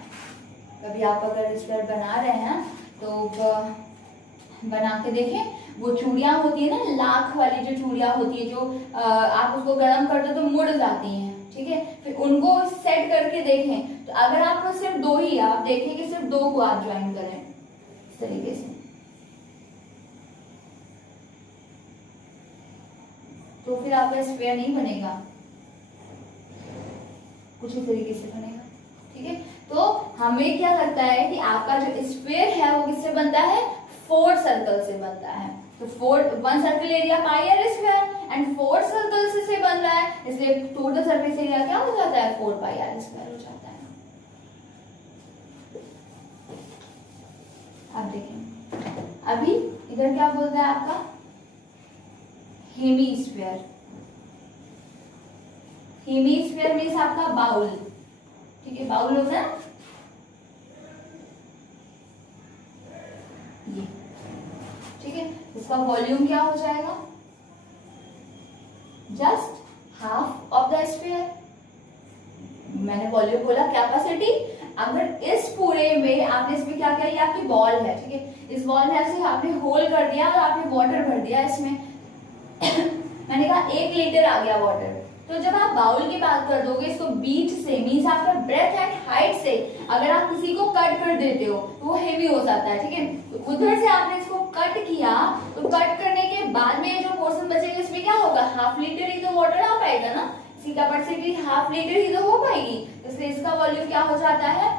कभी आप अगर स्फीयर बना रहे हैं तो बना के देखें, वो चूड़ियां होती है ना, लाख वाली जो चूड़ियां होती है, जो आप उसको गर्म कर दो तो मुड़ जाती हैं, ठीक है, फिर उनको सेट करके देखें। तो अगर आप सिर्फ 2 ही, आप देखें कि सिर्फ 2 को आप ज्वाइन करें इस तरीके से, तो फिर आपका स्फीयर नहीं बनेगा, कुछ इस तरीके से बनेगा, ठीक है। तो हमें क्या लगता है कि आपका जो स्फीयर है वो किससे बनता है, 4 सर्कल से बनता है। तो 1 circle area pi are square and 4 circle से बन रहा है, इसलिए टोटल सरफेस एरिया क्या हो जाता है, 4 पाई आर स्क्वायर हो जाता है। अब देखें, अभी इधर क्या बोलता है आपका, हेमीस्फीयर। हेमीस्फीयर मीन्स आपका बाउल, ठीक है, बाउल होता है ये, ठीक है। इसका वॉल्यूम क्या हो जाएगा, just half of the sphere. मैंने वॉल्यूम बोला, कैपेसिटी। अगर इस पूरे में आपने इसमें क्या किया, ये आपकी बॉल है, ठीक है, इस बॉल में ऐसे आपने होल कर दिया और आपने वाटर भर दिया इसमें मैंने कहा 1 लीटर आ गया वाटर। तो जब आप बाउल की बात कर दोगे, इसको बीच से मीन्स आपका ब्रेथ एंड हाइट से अगर आप किसी को कट कर देते हो तो वो हेवी हो जाता है, ठीक है। तो उधर से आपने इसको कट किया, तो कट करने के बाद में जो पोर्शन बचेगा इसमें क्या होगा, हाफ लीटर ही तो वाटर आ पाएगा ना, इसकी कैपेसिटी हाफ लीटर ही तो हो पाएगी। तो इसलिए इसका वॉल्यूम क्या हो जाता है,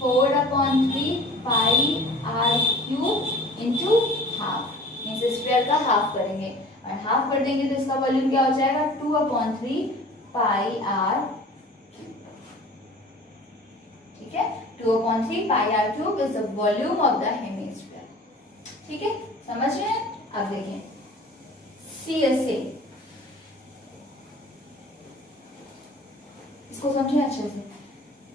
4/3 pi r cube into half, means sphere का हाफ करेंगे और हाफ कर देंगे तो इसका वॉल्यूम क्या हो जाएगा, 2/3 पाई आर, ठीक है। 2/3 pi r cube is the volume of the hemisphere, ठीक है, समझ रहे हैं। अब देखें सीएसए, इसको समझें अच्छे से।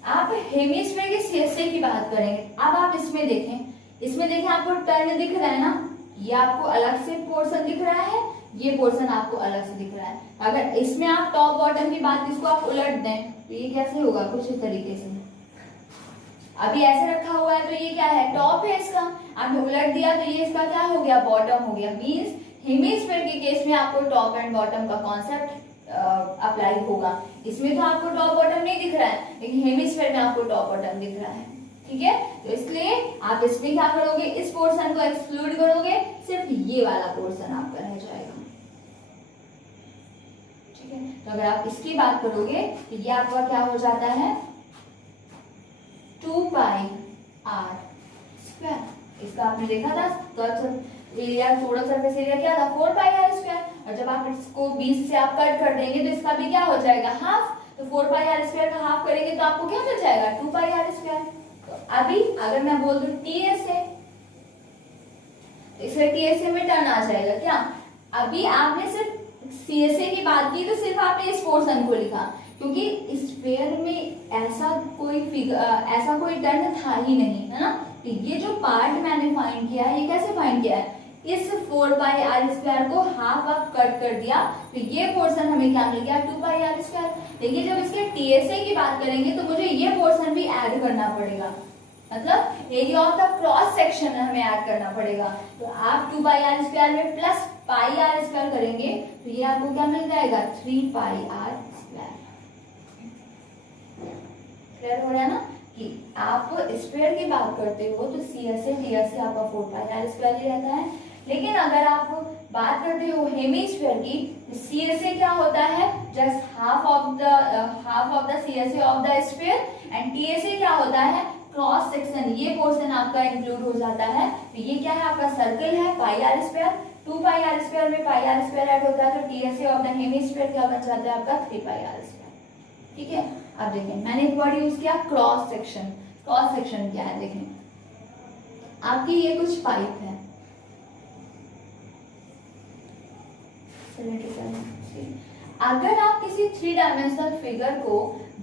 आप हेमीस्फीयर के सीएसए की बात करेंगे। अब आप इसमें देखें आपको टर्न दिख रहा है ना, ये आपको अलग से पोर्शन दिख रहा है, ये पोर्शन आपको अलग से दिख रहा है। अगर इसमें आप टॉप बॉटम की बात, इसको आप उलट दें तो ये कैसे होगा, कुछ इस तरीके से। अभी ऐसे रखा हुआ है तो ये क्या है, टॉप है इसका, आपने उलट दिया तो ये इसका क्या हो गया, बॉटम हो गया। मींस हेमीस्फीयर के केस में आपको टॉप एंड बॉटम का कॉन्सेप्ट अप्लाई होगा। इसमें तो आपको टॉप बॉटम नहीं दिख रहा है, लेकिन हेमीस्फीयर में आपको टॉप बॉटम दिख रहा है, ठीक है। तो इसलिए आप इसमें क्या करोगे, इस पोर्शन को एक्सक्लूड करोगे, सिर्फ ये वाला पोर्शन आपका रह जाएगा, ठीक है। तो अगर आप इसकी बात करोगे तो ये आपका क्या हो जाता है, 2 पाई आर स्क्वायर। इसका आपने देखा था एरिया, टोटल सरफेस एरिया क्या था, 4 पाई आर स्क्वायर। और जब आप इसको 20 से आप कट कर देंगे तो इसका भी क्या हो जाएगा, हाफ। तो 4 पाई आर स्क्वायर का हाफ करेंगे तो आपको क्या मिल जाएगा, 2 पाई आर स्क्वायर। तो अभी अगर मैं बोल दूं टीएसए, तो इससे टीएसए में टर्न आ जाएगा क्या। अभी आपने सिर्फ सीएसए की बात की तो सिर्फ आपने इस पोर्शन को लिखा, क्योंकि स्फीयर में ऐसा कोई टर्न था ही नहीं, है ना। तो ये जो पार्ट मैंने फाइंड किया है, ये कैसे फाइंड किया है, इस 4 पाई आर स्क्वायर को हाफ आप कट कर दिया तो ये पोर्शन हमें क्या मिल गया, 2 पाई आर स्क्वायर। लेकिन जब इसके टीएसए की बात करेंगे तो मुझे ये पोर्शन भी ऐड करना पड़ेगा, मतलब area of the cross section हमें ऐड करना पड़ेगा। तो आप 2 पाई आर स्क्वायर में प्लस पाई आर स्क्वायर करेंगे तो ये आपको क्या मिल जाएगा, 3 पाई आर स्क्वायर। क्लियर हो रहा है ना कि आप स्फीयर की बात करते हो तो सीएसए टीएसए आपका 4 पाई आर स्क्वायर ही रहता है। लेकिन अगर आप बात करते हो हेमीस्फीयर की, सीएसए क्या होता है, just half of the CSA of the sphere, and TSA क्या होता है, क्रॉस सेक्शन, ये पोर्शन आपका इंक्लूड हो जाता है। तो ये क्या है, आपका सर्कल है pi are square, 2 pi are square में पाई आर स्क्वायर ऐड होता है तो टीएसए ऑफ द हेमिस्फीयर क्या बन जाता है आपका 3 पाई आर स्क्वायर। ठीक है, अब देखें मैंने एक वर्ड यूज किया क्रॉस सेक्शन। क्रॉस सेक्शन क्या है, देखें आपकी ये कुछ पाइप है, अगर आप किसी 3 डायमेंशनल फिगर को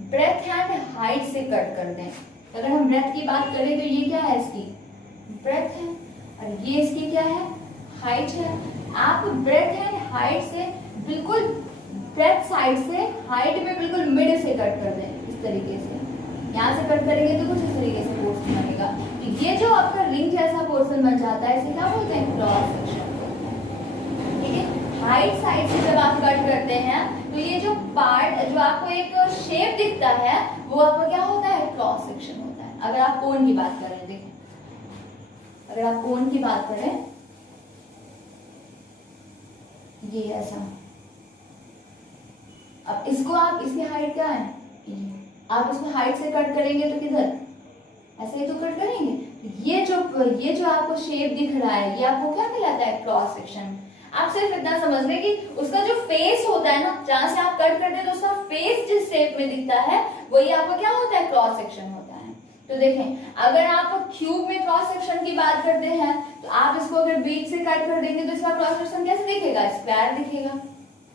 ब्रेथ एंड हाइट से कट कर दें, अगर हम ब्रेथ की बात करें तो ये क्या है, इसकी ब्रेथ है और ये इसकी क्या है, हाइट है। आप ब्रेथ एंड हाइट से बिल्कुल ब्रेथ साइड से हाइट में बिल्कुल मिड से कट कर दें, इस तरीके से यहाँ से कट करेंगे तो कुछ इस तरीके से पोर्शन बनेगा। तो ये जो आपका रिंग जैसा पोर्शन बन जाता है इसे क्या बोलते हैं, क्रॉस सेक्शन। ठीक है, हाइट साइड से जब आप कट करते हैं तो ये जो पार्ट जो आपको एक शेप दिखता है वो आपका क्या होता है, क्रॉस सेक्शन होता है। अगर आप कोन की बात करें, देखें अगर आप कोन की बात करें ये ऐसा, अब इसको आप इसकी हाइट क्या है, आप इसको हाइट से कट करेंगे तो किधर, ऐसे ही तो कट करेंगे। ये जो आपको शेप दिख रहा है ये आपको क्या कहलाता है, क्रॉस सेक्शन। आप सिर्फ इतना समझ लें कि उसका जो फेस होता है ना, जहां से आप कट करते हैं तो उसका फेस जिस शेप में दिखता है वही आपका क्या होता है, क्रॉस सेक्शन होता है। तो देखें अगर आप क्यूब में क्रॉस सेक्शन की बात करते हैं तो आप इसको अगर बीच से कट कर देंगे तो इसका क्रॉस सेक्शन कैसे दिखेगा, स्क्वायर दिखेगा।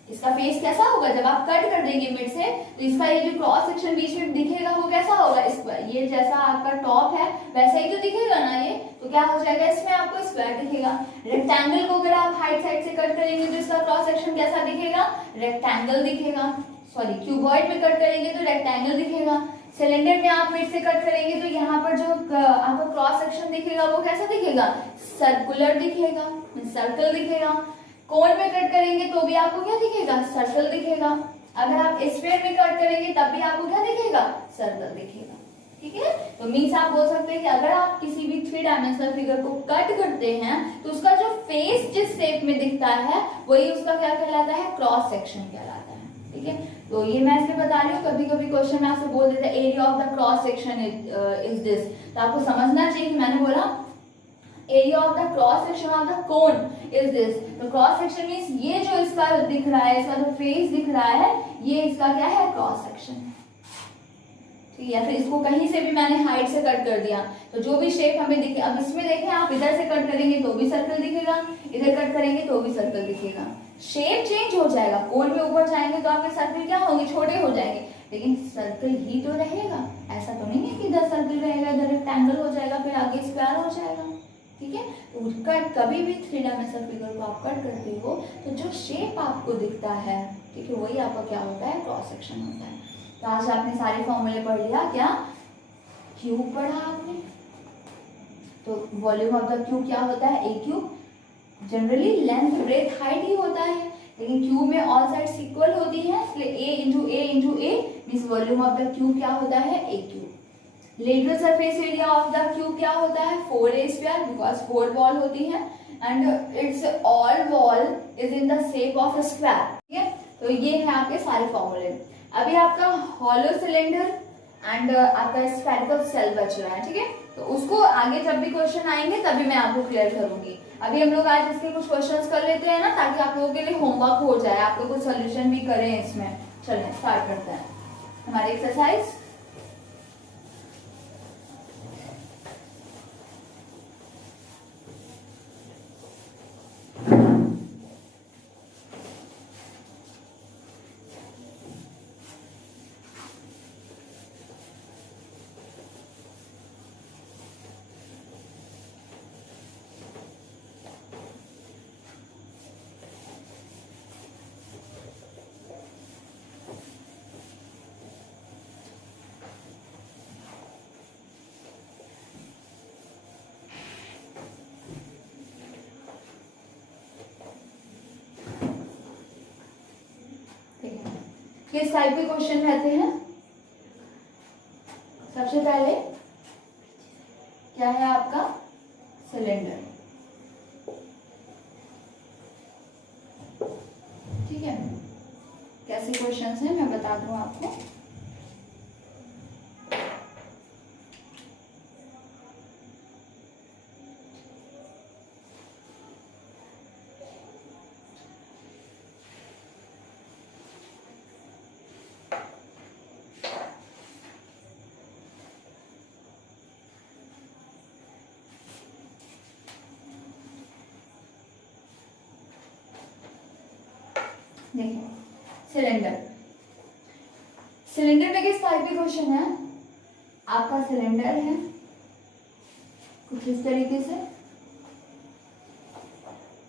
इसका फेस कैसा होगा, जब आप कट कर देंगे मिड से तो इसका ये जो क्रॉस सेक्शन बीच में दिखेगा वो कैसा होगा, स्क्वायर। ये जैसा आपका टॉप है वैसा ही तो दिखेगा ना, ये तो क्या हो जाएगा, इसमें आपको स्क्वायर दिखेगा। रेक्टेंगल को अगर आप हाइट साइड से कट करेंगे तो इसका क्रॉस सेक्शन कैसा दिखेगा, रेक्टेंगल दिखेगा। सॉरी, क्यूबॉइड में कट करेंगे तो रेक्टेंगल दिखेगा। सिलेंडर में आप मिड से कट करेंगे तो यहाँ पर जो आपका क्रॉस सेक्शन दिखेगा वो कैसा दिखेगा, सर्कुलर दिखेगा, सर्कल दिखेगा। कोन में कट करेंगे तो भी आपको क्या दिखेगा, सर्कल दिखेगा। अगर आप स्फीयर में कट करेंगे तब भी आपको क्या दिखेगा, सर्कल दिखेगा। ठीक है, तो मीन्स आप बोल सकते हैं कि अगर आप किसी भी 3 डायमेंशनल फिगर को कट करते हैं तो उसका जो फेस जिस शेप में दिखता है वही उसका क्या कहलाता है, क्रॉस सेक्शन कहलाता है। ठीक है, तो ये मैं इसलिए बता रही हूँ, कभी कभी क्वेश्चन आपसे बोल देते हैं area of the cross section is this, तो आपको समझना चाहिए कि मैंने बोला area of the cross section of the cone is this. तो क्रॉस सेक्शन मींस ये जो इसका दिख रहा है, इसका जो फेस दिख रहा है ये इसका क्या है, क्रॉस सेक्शन। ठीक है, फिर इसको कहीं से भी मैंने हाइट से कट कर दिया तो जो भी शेप हमें दिखे, अब इसमें देखें आप इधर से कट करेंगे तो भी सर्कल दिखेगा, इधर कट करेंगे तो भी सर्कल दिखेगा। शेप चेंज हो जाएगा, कोन में ऊपर जाएंगे तो आपके सर्कल क्या होंगे, छोटे हो जाएंगे, लेकिन सर्कल ही तो रहेगा। ऐसा तो नहीं है कि इधर सर्कल रहेगा इधर रेक्टेंगल हो जाएगा फिर आगे स्क्वायर हो जाएगा। ठीक है, तो कट कभी भी 3 डायमेंशनल फिगर को आप कट करते हो तो जो शेप आपको दिखता है, ठीक है, वही आपका क्या होता है, क्रॉस सेक्शन होता है। तो आज आपने सारे फॉर्मूले पढ़ लिया, क्या क्यूब पढ़ा आपने, तो वॉल्यूम ऑफ द क्यूब क्या होता है, a cube. Generally length breadth height ही होता है, लेकिन क्यूब में ऑल साइड्स इक्वल होती है, इसलिए a into a means volume of the cube क्या होता है, a cube. Lateral surface area of the cube क्या होता है, 4a स्क्वायर, बिकॉज 4 वॉल होती है and it's all wall is in the shape of a square. ठीक है, तो ये है आपके सारे फॉर्मूले। अभी आपका हॉलो सिलेंडर एंड आपका स्फेरिकल सेल बच रहा है। ठीक है, तो उसको आगे जब भी क्वेश्चन आएंगे तभी मैं आपको क्लियर करूंगी। अभी हम लोग आज इसके कुछ क्वेश्चंस कर लेते हैं ना, ताकि आप लोगों के लिए होमवर्क हो जाए, आप लोग कुछ सोल्यूशन भी करें इसमें। चलिए स्टार्ट करते हैं हमारी एक्सरसाइज। किस टाइप के क्वेश्चन रहते हैं, सबसे पहले क्या है आपका सिलेंडर। ठीक है, कैसे क्वेश्चंस हैं मैं बता दूं आपको। देखिए सिलेंडर, सिलेंडर में किस टाइप के क्वेश्चन है, आपका सिलेंडर है कुछ इस तरीके से,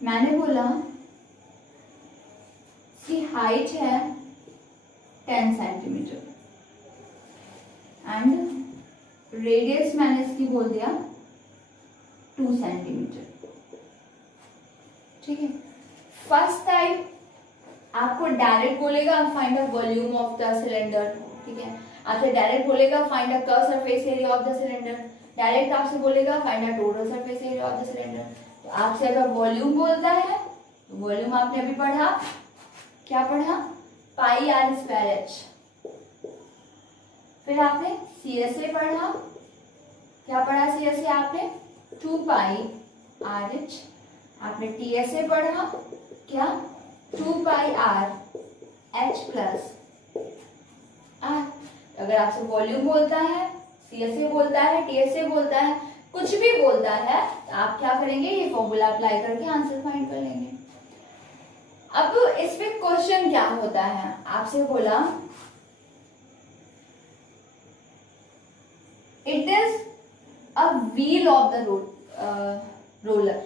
मैंने बोला इसकी हाइट है 10 सेंटीमीटर एंड रेडियस मैंने इसकी बोल दिया 2 सेंटीमीटर। ठीक है, फर्स्ट टाइप आपको डायरेक्ट बोलेगा find the volume of the cylinder. ठीक है, आपसे डायरेक्ट बोलेगा find the curve surface area of the cylinder, direct आपसे बोलेगा find the total surface area of the cylinder. तो आपसे अगर वॉल्यूम बोलता है तो वॉल्यूम आपने अभी पढ़ा, क्या पढ़ा, पाई आर स्क्वायर एच। फिर आपने सीएसए पढ़ा, क्या पढ़ा सीएसए आपने, 2 पाई आर एच। आपने टीएसए पढ़ा, क्या, 2 pi R H plus are. अगर आपसे वॉल्यूम बोलता है, सीएसए बोलता है, टीएसए बोलता है, कुछ भी बोलता है, तो आप क्या करेंगे, ये फॉर्मूला अप्लाई करके आंसर फाइंड कर लेंगे। अब इसमें क्वेश्चन क्या होता है, आपसे बोला it is a wheel of the roller.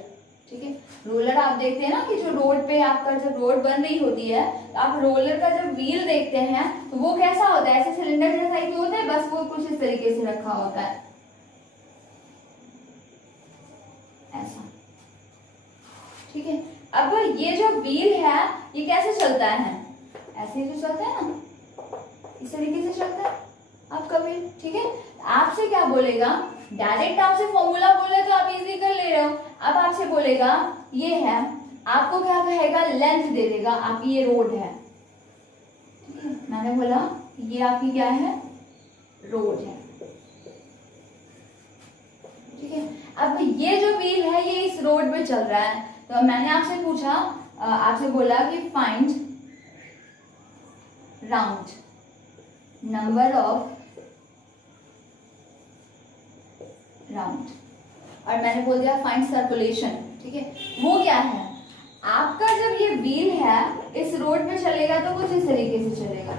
ठीक है, रोलर आप देखते हैं ना कि जो रोड पे आपका जब रोड बन रही होती है तो आप रोलर का जब व्हील देखते हैं तो वो कैसा होता है, ऐसे सिलेंडर जैसा ही होता है, बस वो कुछ इस तरीके से रखा होता है ऐसा। ठीक है, अब ये जो व्हील है ये कैसे चलता है, ऐसे ही तो चलता है ना, इस तरीके से चलता है आपका व्हील। ठीक है, आपसे क्या बोलेगा, डायरेक्ट आपसे फॉर्मूला बोले तो आप इजी कर ले रहे हो, अब आपसे बोलेगा ये है, आपको क्या कहेगा, लेंथ दे देगा, आपकी ये रोड है। ठीक है, मैंने बोला ये आपकी क्या है, रोड है। ठीक है, अब ये जो व्हील है ये इस रोड पे चल रहा है, तो मैंने आपसे पूछा, आपसे बोला कि find round number of round, और मैंने बोल दिया फाइंड सर्कुलेशन। ठीक है, वो क्या है, आपका जब ये व्हील है इस रोड पे चलेगा तो कुछ इस तरीके से चलेगा,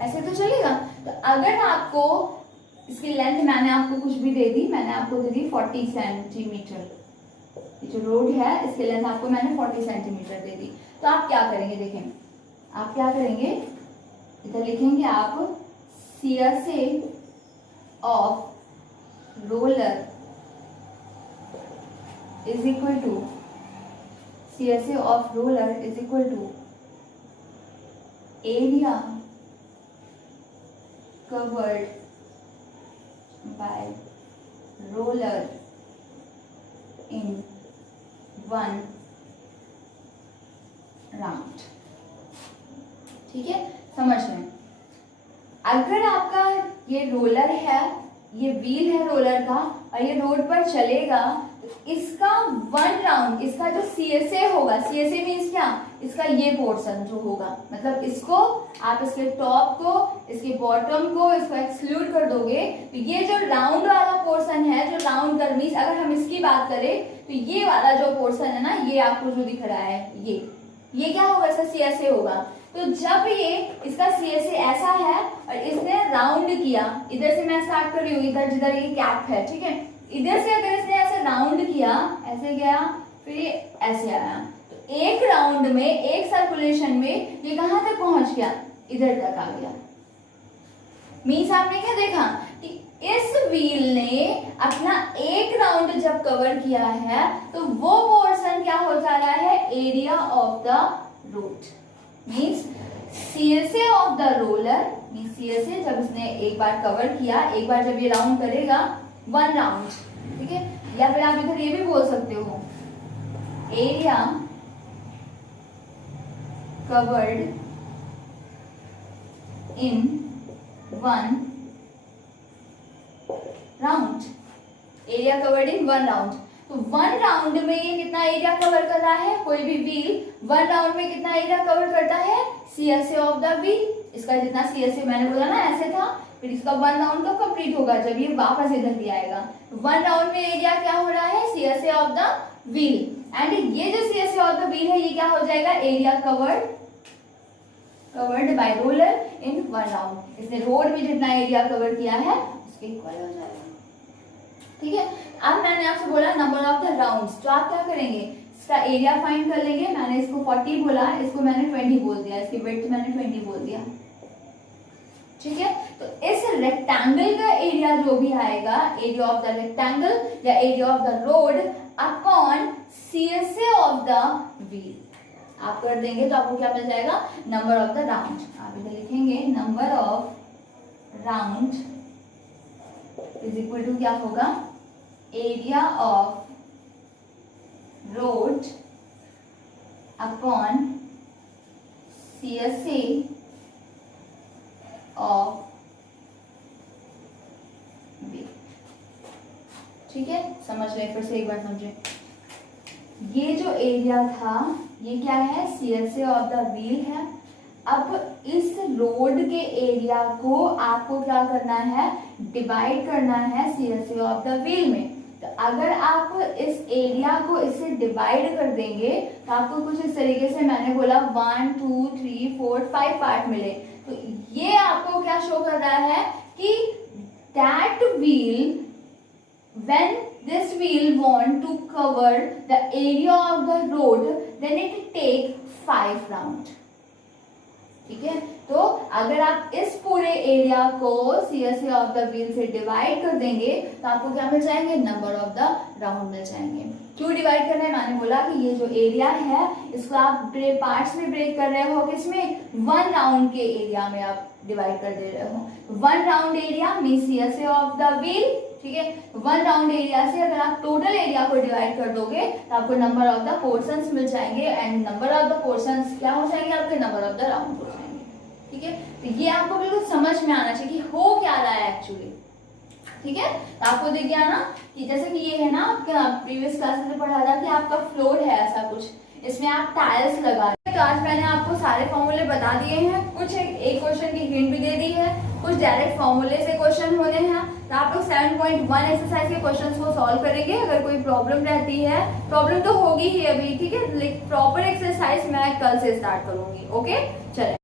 ऐसे तो चलेगा। तो अगर आपको इसकी लेंथ मैंने आपको कुछ भी दे दी, मैंने आपको दे दी 40 सेंटीमीटर, ये जो रोड है इसकी लेंथ आपको मैंने 40 सेंटीमीटर दे दी, तो आप क्या करेंगे, देखें आप क्या करेंगे, इधर लिखेंगे आप CSA of roller is equal to, CSA of roller is equal to area covered by roller in 1 round। ठीक है, समझ में, अगर आपका ये रोलर है, ये व्हील है रोलर का और ये रोड पर चलेगा तो इसका 1 राउंड, इसका जो सीएसए होगा, सीएसए मीन्स क्या, इसका ये पोर्शन जो होगा, मतलब इसको आप इसके टॉप को, इसके बॉटम को, इसको एक्सक्लूड कर दोगे तो ये जो राउंड वाला पोर्शन है, जो राउंड कर मीन्स अगर हम इसकी बात करें तो ये वाला जो पोर्शन है ना, ये आपको जो दिख रहा है ये क्या होगा, इसका सीएसए होगा। तो जब ये इसका सीएसए ऐसा है और इसने राउंड किया, इधर से मैं स्टार्ट कर रही हूँ, इधर जिधर ये कैप है, ठीक है, इधर से अगर इसने ऐसे राउंड किया, ऐसे गया, फिर ये ऐसे आया, तो एक राउंड में, एक सर्कुलेशन में ये कहां तक पहुंच गया, इधर तक आ गया। मीन्स आपने क्या देखा कि इस व्हील ने अपना एक राउंड जब कवर किया है तो वो पोर्शन क्या हो जा रहा है, area of the road. Means CSA of the roller, means CSA जब इसने एक बार कवर किया, एक बार जब ये राउंड करेगा 1 राउंड, ठीक है, या फिर आप इधर ये भी बोल सकते हो area covered in 1 round, area covered in 1 round. तो 1 राउंड में ये कितना एरिया कवर कर रहा है, कोई भी व्हील 1 राउंड में कितना एरिया कवर करता है, सीएसए ऑफ द व्हील, इसका जितना सीएसए मैंने बोला ना ऐसे था, फिर इसका 1 राउंड कब कंप्लीट होगा, जब ये वापस इधर भी आएगा। 1 राउंड में एरिया क्या हो रहा है, CSA of the wheel. And ये जो CSA ऑफ द व्हील है ये क्या हो जाएगा, area covered by roller in one round. इसने रोड में जितना एरिया कवर किया है उसके इक्वल हो जाएगा। ठीक है, अब मैंने आपसे बोला नंबर ऑफ द राउंड्स, तो आप क्या करेंगे, इसका एरिया फाइंड कर लेंगे। मैंने इसको 40 बोला, इसको मैंने 20 बोल दिया, इसकी विड्थ मैंने 20 बोल दिया। ठीक है, तो इस रेक्टेंगल का एरिया जो भी आएगा, एरिया ऑफ द रेक्टेंगल या area of the road upon CSA of the wheel आप कर देंगे तो आपको क्या मिल जाएगा, नंबर ऑफ द राउंड। आप इधर लिखेंगे number of round is equal to क्या होगा, area of road upon CSA of wheel. ठीक है, समझ रहे, फिर से एक बार समझे। ये जो एरिया था ये क्या है, CSA ऑफ द व्हील है। अब इस रोड के एरिया को आपको क्या करना है, डिवाइड करना है CSA ऑफ द व्हील में। तो अगर आप इस एरिया को इससे डिवाइड कर देंगे तो आपको कुछ इस तरीके से, मैंने बोला 1 2 3 4 5 पार्ट मिले। तो ये आपको क्या शो कर रहा है कि that wheel, when this wheel want to cover the area of the road, then it take 5 round। ठीक है, तो अगर आप इस पूरे एरिया को CSA ऑफ द व्हील से डिवाइड कर देंगे तो आपको क्या मिल जाएंगे, नंबर ऑफ द राउंड मिल जाएंगे। क्यों डिवाइड करना है, मैंने बोला कि ये जो एरिया है इसको आप पार्ट्स में ब्रेक कर रहे हो, किसमें, 1 राउंड के एरिया में आप डिवाइड कर दे रहे हो। 1 round area mean CSA of the wheel. ठीक है, 1 राउंड एरिया से अगर आप टोटल एरिया को डिवाइड कर दोगे तो आपको नंबर ऑफ द पोर्शंस मिल जाएंगे, and number of the portions क्या हो जाएंगे, आपके नंबर ऑफ द राउंड हो जाएंगे। ठीक है, तो ये आपको बिल्कुल समझ में आना चाहिए कि हो क्या रहा है एक्चुअली। ठीक है, तो आपको देख गया ना कि जैसे कि ये है ना, आपका प्रीवियस क्लास में पढ़ा था कि आपका फ्लोर है ऐसा कुछ, इसमें आप टाइल्स लगा रहे हैं। तो आज मैंने आपको सारे फॉर्मूले बता दिए हैं, कुछ एक क्वेश्चन की हिंट भी दे दी है, कुछ डायरेक्ट फॉर्मूले से क्वेश्चन होने हैं। तो आप लोग 7.1 एक्सरसाइज के क्वेश्चंस को सॉल्व करेंगे। अगर कोई प्रॉब्लम रहती है, प्रॉब्लम तो होगी ही अभी, ठीक है, प्रॉपर एक्सरसाइज मैं कल से स्टार्ट करूंगी। ओके, चले।